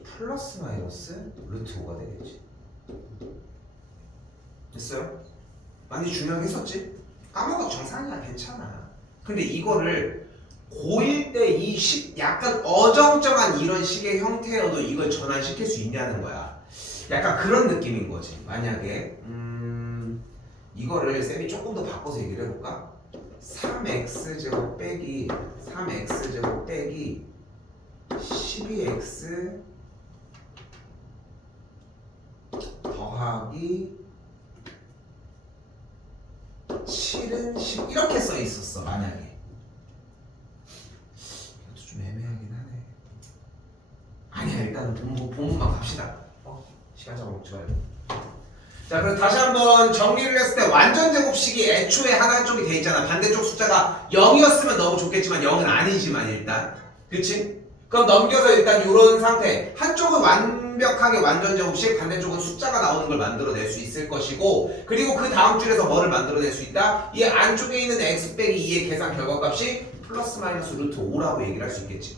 플러스 마이너스 루트 5가 되겠지. 됐어요? 많이 중요하게 했었지? 까먹어도 정상이야. 괜찮아. 근데 이거를 고1 때 이 약간 어정쩡한 이런 식의 형태여도 이걸 전환시킬 수 있냐는 거야. 약간 그런 느낌인 거지. 만약에 이거를 쌤이 조금 더 바꿔서 얘기를 해볼까? 3x제곱 빼기 3x제곱 빼기 12x 더하기 7은 10 이렇게 써 있었어. 만약에 이것도 좀 애매하긴 하네. 아니야, 일단은 본문만 갑시다. 시간 잡아먹지 말고. 자, 그럼 다시 한번 정리를 했을 때 완전 제곱식이 애초에 하나 쪽이 돼 있잖아. 반대쪽 숫자가 0이었으면 너무 좋겠지만 0은 아니지만 일단, 그치? 그럼 넘겨서 일단 이런 상태, 한쪽은 완벽하게 완전 제곱식, 반대쪽은 숫자가 나오는 걸 만들어낼 수 있을 것이고, 그리고 그 다음 줄에서 뭐를 만들어낼 수 있다? 이 안쪽에 있는 x 빼기 2의 계산 결과값이 플러스 마이너스 루트 5라고 얘기를 할 수 있겠지.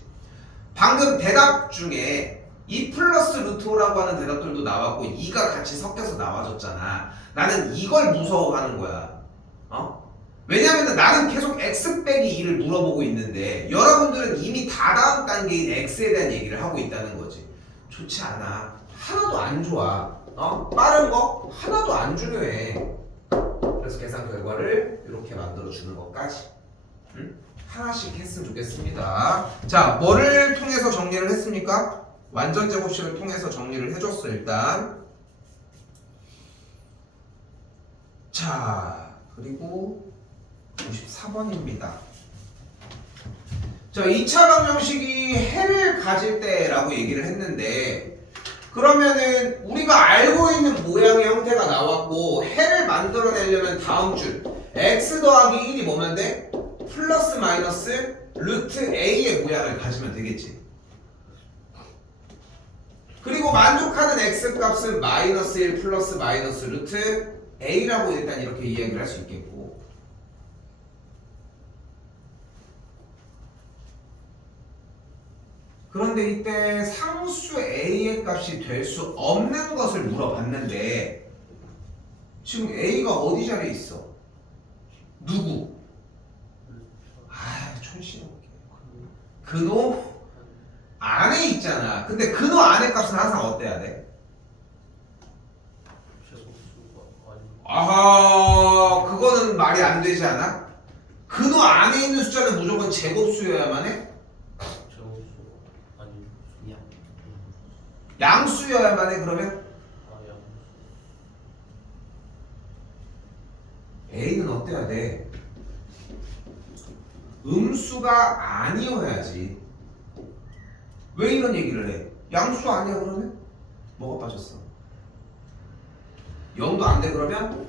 방금 대답 중에 2 플러스 루트 5라고 하는 대답들도 나왔고 2가 같이 섞여서 나와줬잖아. 나는 이걸 무서워하는 거야. 왜냐면은 나는 계속 x 빼기 2를 물어보고 있는데 여러분들은 이미 다다음 단계인 x에 대한 얘기를 하고 있다는 거지. 좋지 않아. 하나도 안 좋아. 빠른 거 하나도 안 중요해. 그래서 계산 결과를 이렇게 만들어주는 것까지 하나씩 했으면 좋겠습니다. 자, 뭐를 통해서 정리를 했습니까? 완전 제곱식을 통해서 정리를 해줬어. 일단 자, 그리고 54번입니다. 자, 2차 방정식이 해를 가질 때라고 얘기를 했는데, 그러면은 우리가 알고 있는 모양의 형태가 나왔고 해를 만들어내려면 다음 줄 x 더하기 1이 뭐면 돼? 플러스 마이너스 루트 a의 모양을 가지면 되겠지. 그리고 만족하는 x 값은 마이너스 1 플러스 마이너스 루트 a라고 일단 이렇게 이야기를 할 수 있겠고, 그런데 이때 상수 a의 값이 될 수 없는 것을 물어봤는데 지금 a가 어디 자리에 있어? 누구? 촌스럽게 근호 안에 있잖아. 근데 근호 안의 값은 항상 어때야 돼? 제곱수가 아니면 아하, 그거는 말이 안 되지 않아? 근호 안에 있는 숫자는 무조건 제곱수여야만 해? 제곱수가 아니면 야. 양수여야만 해. 그러면 양수 a는 어때야 돼? 음수가 아니어야지. 왜 이런 얘기를 해? 양수 아니야 그러면? 뭐가 빠졌어? 0도 안 돼 그러면?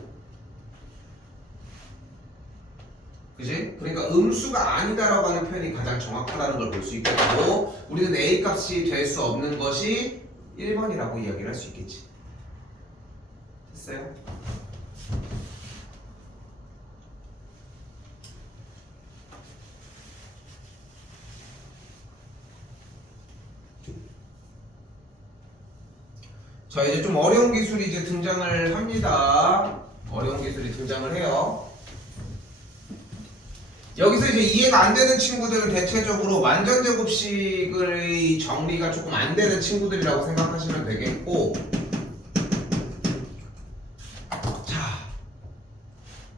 그지? 그러니까 음수가 아니다라고 하는 표현이 가장 정확하다는 걸 볼 수 있겠고, 우리는 a 값이 될 수 없는 것이 1번이라고 이야기를 할 수 있겠지. 됐어요? 자, 이제 좀 어려운 기술이 이제 등장을 합니다. 어려운 기술이 등장을 해요. 여기서 이제 이해가 안 되는 친구들은 대체적으로 완전 제곱식의 정리가 조금 안 되는 친구들이라고 생각하시면 되겠고, 자,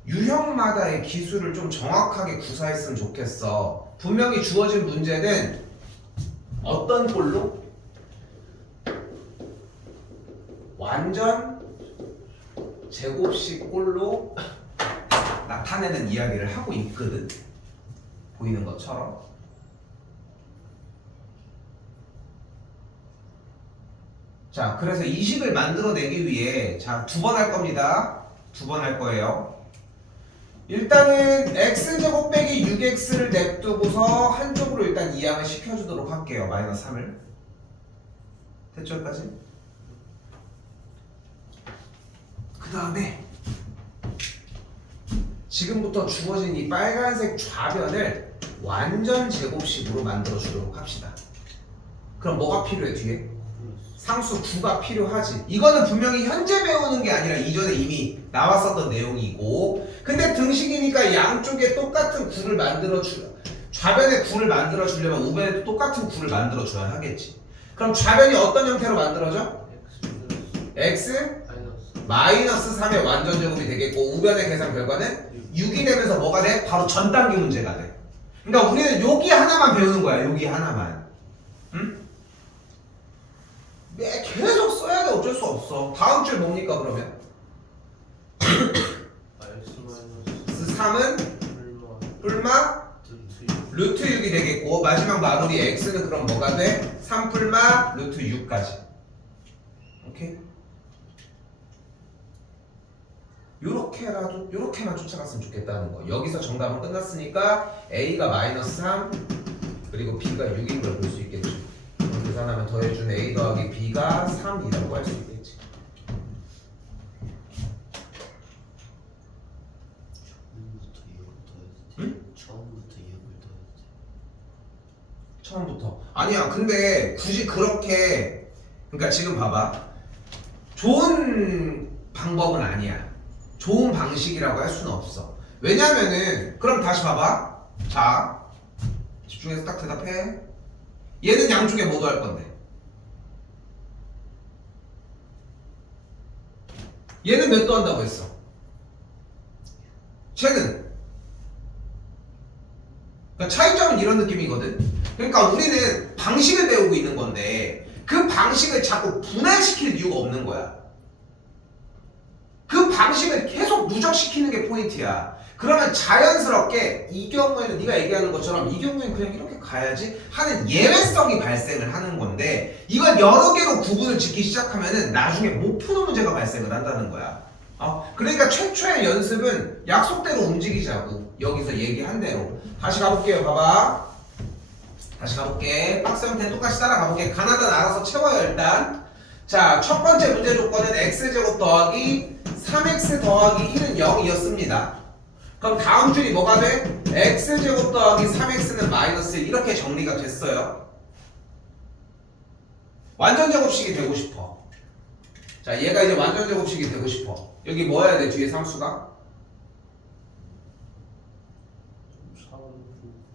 유형마다의 기술을 좀 정확하게 구사했으면 좋겠어. 분명히 주어진 문제는 어떤 꼴로? 완전 제곱식 꼴로 나타내는 이야기를 하고 있거든. 보이는 것처럼. 자, 그래서 20을 만들어내기 위해 자, 2번 할 겁니다. 2번 할 거예요. 일단은 x제곱 빼기 6x를 냅두고서 한쪽으로 일단 이항을 시켜주도록 할게요. 마이너스 3을. 됐죠? 여기까지? 그 다음에 지금부터 주어진 이 빨간색 좌변을 완전 제곱식으로 만들어 주도록 합시다. 그럼 뭐가 필요해 뒤에? 상수 9가 필요하지. 이거는 분명히 현재 배우는 게 아니라 이전에 이미 나왔었던 내용이고, 근데 등식이니까 양쪽에 똑같은 9를 만들어 주 좌변의 구를 만들어 주려면 우변에도 똑같은 구를 만들어 줘야 하겠지. 그럼 좌변이 어떤 형태로 만들어져? X x 마이너스 마이너스 3의 완전 제곱이 되겠고 우변의 계산 결과는 6이 되면서 뭐가 돼? 바로 전 단계 문제가 돼. 그러니까 우리는 여기 하나만 배우는 거야. 여기 하나만. 응? 계속 써야 돼. 어쩔 수 없어. 다음 줄 뭡니까 그러면? X 마이너스 3은 풀마 뿔마 루트 루트 6이 되겠고 마지막 마무리 x는 그럼 뭐가 돼? 3뿔마 루트 6까지. 오케이? 요렇게만 쫓아갔으면 좋겠다는 거. 여기서 정답은 끝났으니까 a가 마이너스 3 그리고 b가 6인 걸 볼 수 있겠죠. 그럼 계산하면 더해준 a 더하기 b가 3이라고 할 수 있겠지. 처음부터 6을 더해야지. 처음부터. 아니야. 근데 굳이 그렇게 그러니까 지금 봐봐. 좋은 방법은 아니야. 좋은 방식이라고 할 수는 없어. 왜냐면은 그럼 다시 봐봐. 자, 집중해서 딱 대답해. 얘는 양쪽에 뭐 더할 건데? 얘는 몇 더한다고 했어? 쟤는? 그러니까 차이점은 이런 느낌이거든. 그러니까 우리는 방식을 배우고 있는 건데 그 방식을 자꾸 분할시킬 이유가 없는 거야. 그 방식을 계속 누적시키는 게 포인트야. 그러면 자연스럽게 이 경우에는 네가 얘기하는 것처럼 이 경우에는 그냥 이렇게 가야지 하는 예외성이 발생을 하는 건데 이걸 여러 개로 구분을 짓기 시작하면은 나중에 못 푸는 문제가 발생을 한다는 거야. 그러니까 최초의 연습은 약속대로 움직이자고. 여기서 얘기한 대로. 다시 가볼게요. 봐봐. 다시 가볼게. 박스 형태 똑같이 따라가볼게. 가나다는 알아서 채워요 일단. 자, 첫 번째 문제 조건은 x제곱 더하기 3x 더하기 1은 0이었습니다. 그럼 다음 줄이 뭐가 돼? x제곱 더하기 3x는 마이너스 1 이렇게 정리가 됐어요. 완전 제곱식이 되고 싶어. 자, 얘가 이제 완전 제곱식이 되고 싶어. 여기 뭐 해야 돼? 뒤에 상수가?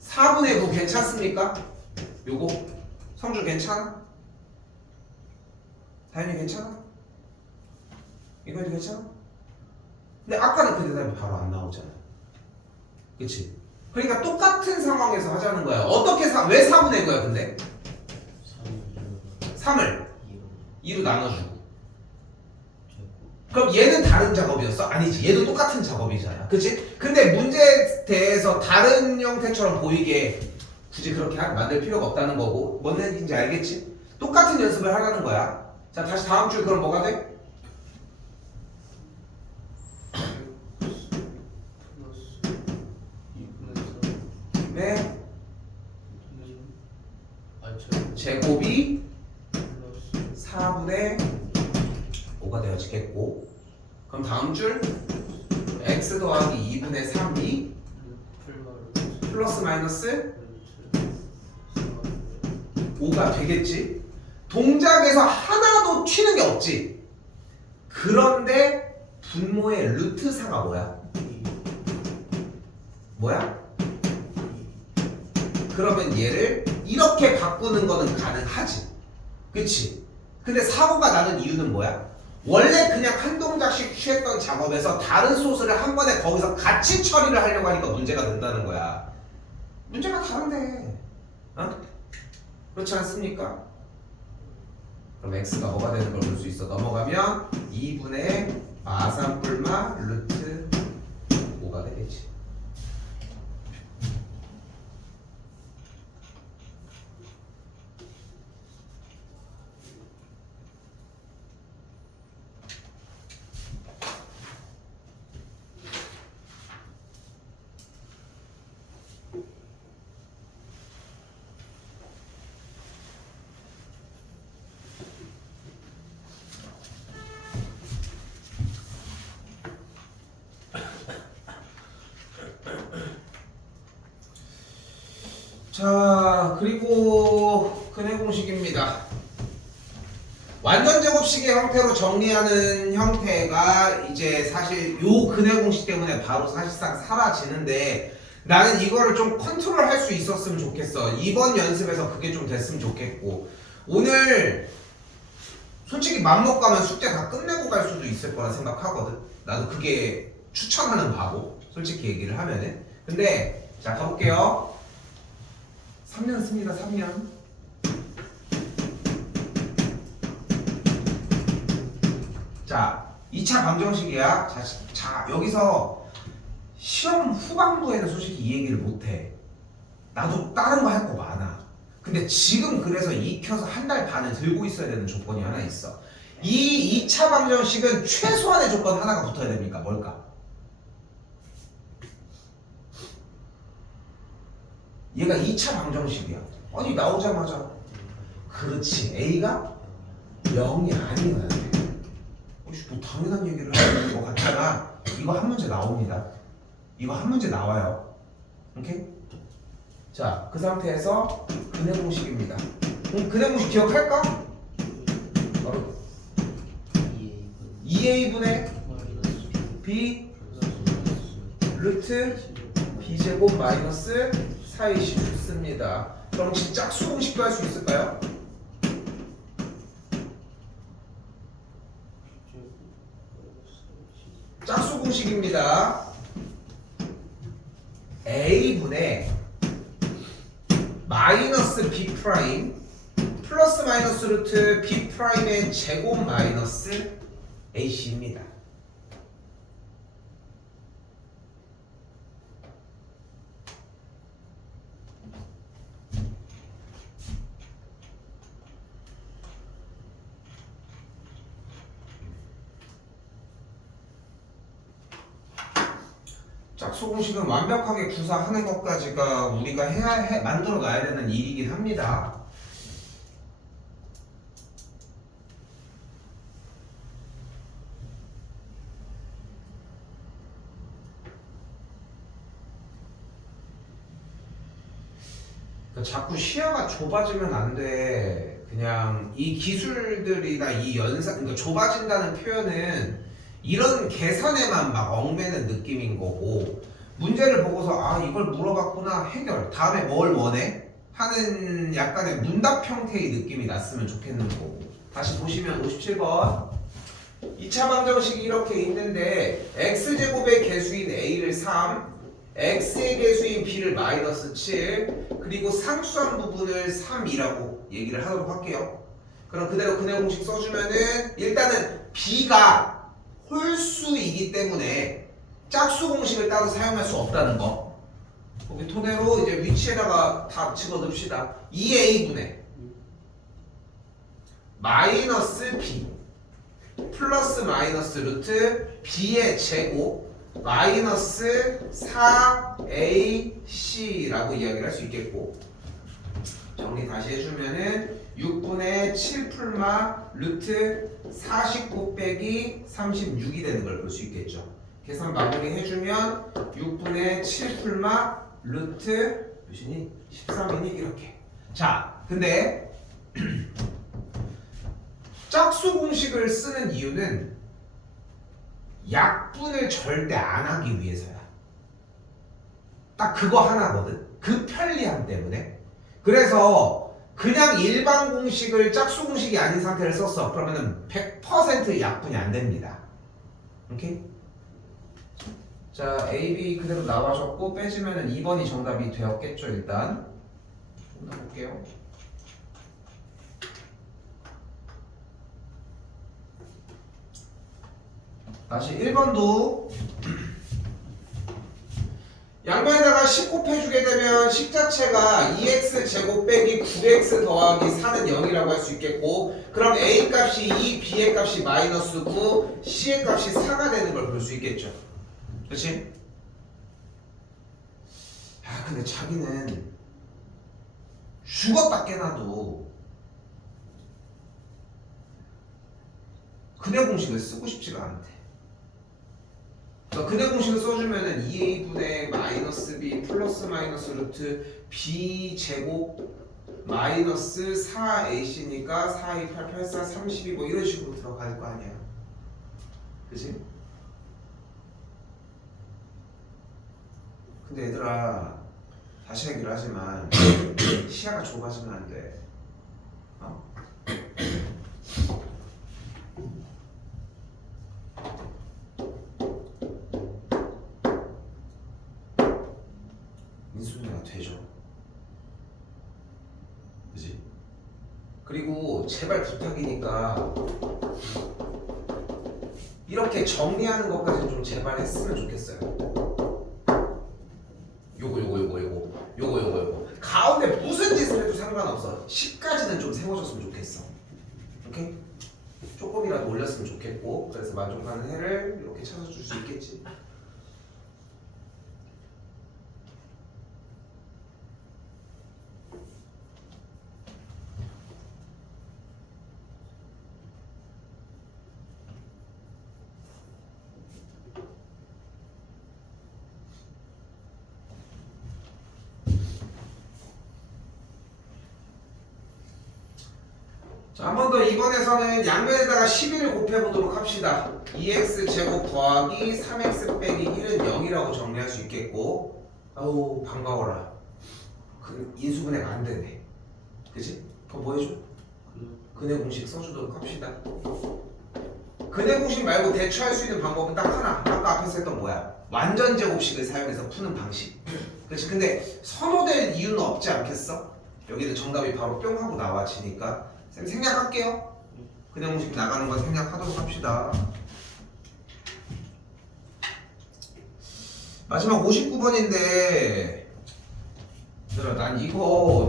4분의 9 괜찮습니까? 요거? 성주 괜찮아? 다현이 괜찮아? 이거도 괜찮아? 근데 아까는 그 대답이 바로 안 나오잖아. 그치? 그러니까 똑같은 상황에서 하자는 거야. 어떻게 왜 4분의 9야 근데? 3을 2로 나눠주고. 그럼 얘는 다른 작업이었어? 아니지. 얘도 똑같은 작업이잖아. 그치? 근데 문제에 대해서 다른 형태처럼 보이게 굳이 그렇게 만들 필요가 없다는 거고 뭔 얘기인지 알겠지? 똑같은 연습을 하라는 거야. 자, 다시 다음 줄 그럼 뭐가 돼? 네. 제곱이 4분의 5가 되어지겠고 그럼 다음 줄 x 더하기 2분의 3이 플러스 마이너스 5가 되겠지. 동작에서 하나도 튀는 게 없지. 그런데 분모의 루트사가 뭐야? 뭐야? 그러면 얘를 이렇게 바꾸는 거는 가능하지. 그치? 근데 사고가 나는 이유는 뭐야? 원래 그냥 한 동작씩 취했던 작업에서 다른 소스를 한 번에 거기서 같이 처리를 하려고 하니까 문제가 된다는 거야. 문제가 다른데. 그렇지 않습니까? 그럼 x가 뭐가 되는 걸 볼 수 있어. 넘어가면 2분의 마산뿔마 루트 5가 되겠지. 자, 그리고 근해 공식입니다. 완전 제곱식의 형태로 정리하는 형태가 이제 사실 요 근해 공식 때문에 바로 사실상 사라지는데 나는 이거를 좀 컨트롤할 수 있었으면 좋겠어. 이번 연습에서 그게 좀 됐으면 좋겠고 오늘 솔직히 맘먹고 가면 숙제 다 끝내고 갈 수도 있을 거라 생각하거든. 나도 그게 추천하는 바고 솔직히 얘기를 하면은. 근데 자 가볼게요. 3년 씁니다. 3년. 자 2차 방정식이야. 자 여기서 시험 후반부에는 솔직히 이 얘기를 못해. 나도 다른 거 할 거 많아. 근데 지금 그래서 익혀서 한 달 반을 들고 있어야 되는 조건이 하나 있어. 이 2차 방정식은 최소한의 조건 하나가 붙어야 됩니까? 뭘까? 얘가 2차 방정식이야. 아니 나오자마자 그렇지 A가 0이 아니면 뭐 당연한 얘기를 하는 것 같잖아. 이거 한 문제 나옵니다. 이거 한 문제 나와요. 오케이? 자, 그 상태에서 근해 공식입니다. 그럼 근해 공식 기억할까? 바로 2a분의 b 루트 b제곱 마이너스 4ac 씁니다. 그럼 혹시 짝수 공식도 할 수 있을까요? 짝수 공식입니다. a분의 마이너스 b 프라임 플러스 마이너스 루트 b 프라임의 제곱 마이너스 ac입니다. 짝수 공식은 완벽하게 구사하는 것까지가 우리가 만들어 놔야 되는 일이긴 합니다. 자꾸 시야가 좁아지면 안 돼. 그냥 이 기술들이나 이 연산, 그러니까 좁아진다는 표현은 이런 계산에만 막 얽매는 느낌인 거고, 문제를 보고서 아 이걸 물어봤구나 해결, 다음에 뭘 원해? 하는 약간의 문답 형태의 느낌이 났으면 좋겠는 거고. 다시 보시면 57번 2차 방정식이 이렇게 있는데 x제곱의 개수인 a를 3, x의 개수인 b를 마이너스 7, 그리고 상수한 부분을 3이라고 얘기를 하도록 할게요. 그럼 그대로 근해 공식 써주면은 일단은 b가 홀수이기 때문에 짝수 공식을 따로 사용할 수 없다는 거. 거기 토대로 이제 위치에다가 다 집어넣읍시다. 2a분의 마이너스 b 플러스 마이너스 루트 b의 제곱 마이너스 4ac라고 이야기를 할 수 있겠고, 정리 다시 해주면은 6분의 7 풀마 루트 49 빼기 36이 되는 걸 볼 수 있겠죠. 계산 마무리 해주면 6분의 7 풀마 루트 몇이니? 13이니? 이렇게. 자, 근데 짝수 공식을 쓰는 이유는 약분을 절대 안 하기 위해서야. 딱 그거 하나거든. 그 편리함 때문에. 그래서 그냥 일반 공식을 짝수 공식이 아닌 상태를 썼어. 그러면은 100% 약분이 안 됩니다. 오케이? 자, A, B 그대로 나와줬고 빼주면은 2번이 정답이 되었겠죠. 일단 볼게요. 다시 1번도 양변에다가 10 곱해주게 되면 식 자체가 2x 제곱 빼기 9x 더하기 4는 0이라고 할 수 있겠고, 그럼 a 값이 2, b의 값이 마이너스 9, c의 값이 4가 되는 걸 볼 수 있겠죠. 그렇지? 아 근데 자기는 죽었다 깨나도 근해 공식을 쓰고 싶지가 않대. 근해 공식을 써주면은 2a분의 마이너스 b 플러스 마이너스 루트 b 제곱 마이너스 4ac니까 4, 2, 8, 8, 4, 32 뭐 이런 식으로 들어갈 거 아니야. 그치? 근데 얘들아 다시 얘기를 하지만 시야가 좁아지면 안 돼. 어? 인수분해가 되죠. 그지? 그리고 제발 부탁이니까 이렇게 정리하는 것까지 좀 제발 했으면 좋겠어요. 요거 가운데 무슨 짓을 해도 상관없어. 10까지는 좀 세워줬으면 좋겠어. 오케이? 조금이라도 올렸으면 좋겠고, 그래서 만족하는 해를 이렇게 찾아줄 수 있겠지. 자, 한 번 더 이번에서는 양변에다가 11을 곱해보도록 합시다. 2x 제곱 더하기 3x 빼기 1은 0이라고 정리할 수 있겠고, 아우 반가워라. 그 인수분해가 안 되네. 그치? 그럼 뭐 해줘? 근해 공식 써주도록 합시다. 근해 공식 말고 대처할 수 있는 방법은 딱 하나. 아까 앞에서 했던 뭐야? 완전 제곱식을 사용해서 푸는 방식. 그렇지? 근데 선호될 이유는 없지 않겠어? 여기는 정답이 바로 뿅 하고 나와지니까 쌤 생략할게요. 그냥 공식 나가는 거 생략하도록 합시다. 마지막 59번인데 얘들아 난 이거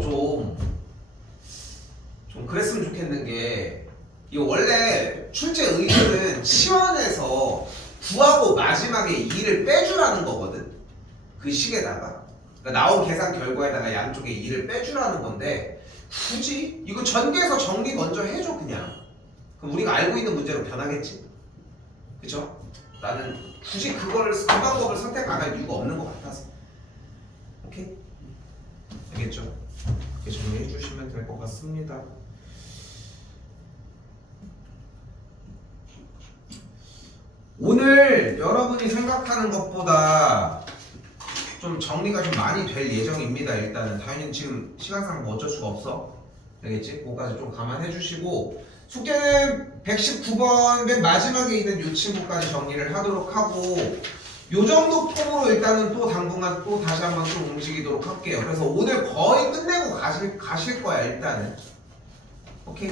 좀 그랬으면 좋겠는 게, 이거 원래 출제 의도는 치환해서 9하고 마지막에 2를 빼주라는 거거든. 그 식에다가 그러니까 나온 계산 결과에다가 양쪽에 2를 빼주라는 건데, 굳이 이거 전개해서 정리 먼저 해줘 그냥. 그럼 우리가 알고 있는 문제로 변하겠지. 그쵸? 나는 굳이 그 방법을 선택 안 할 이유가 없는 것 같아서. 오케이? 알겠죠? 이렇게 정리해 주시면 될 것 같습니다. 오늘 여러분이 생각하는 것보다 좀 정리가 좀 많이 될 예정입니다. 일단은 당연히 지금 시간상 뭐 어쩔 수가 없어. 알겠지? 그거까지 좀 감안해 주시고, 숙제는 119번 맨 마지막에 있는 이 친구까지 정리를 하도록 하고, 요 정도 폼으로 일단은 또 당분간 또 다시 한번 좀 움직이도록 할게요. 그래서 오늘 거의 끝내고 가실 거야 일단은. 오케이?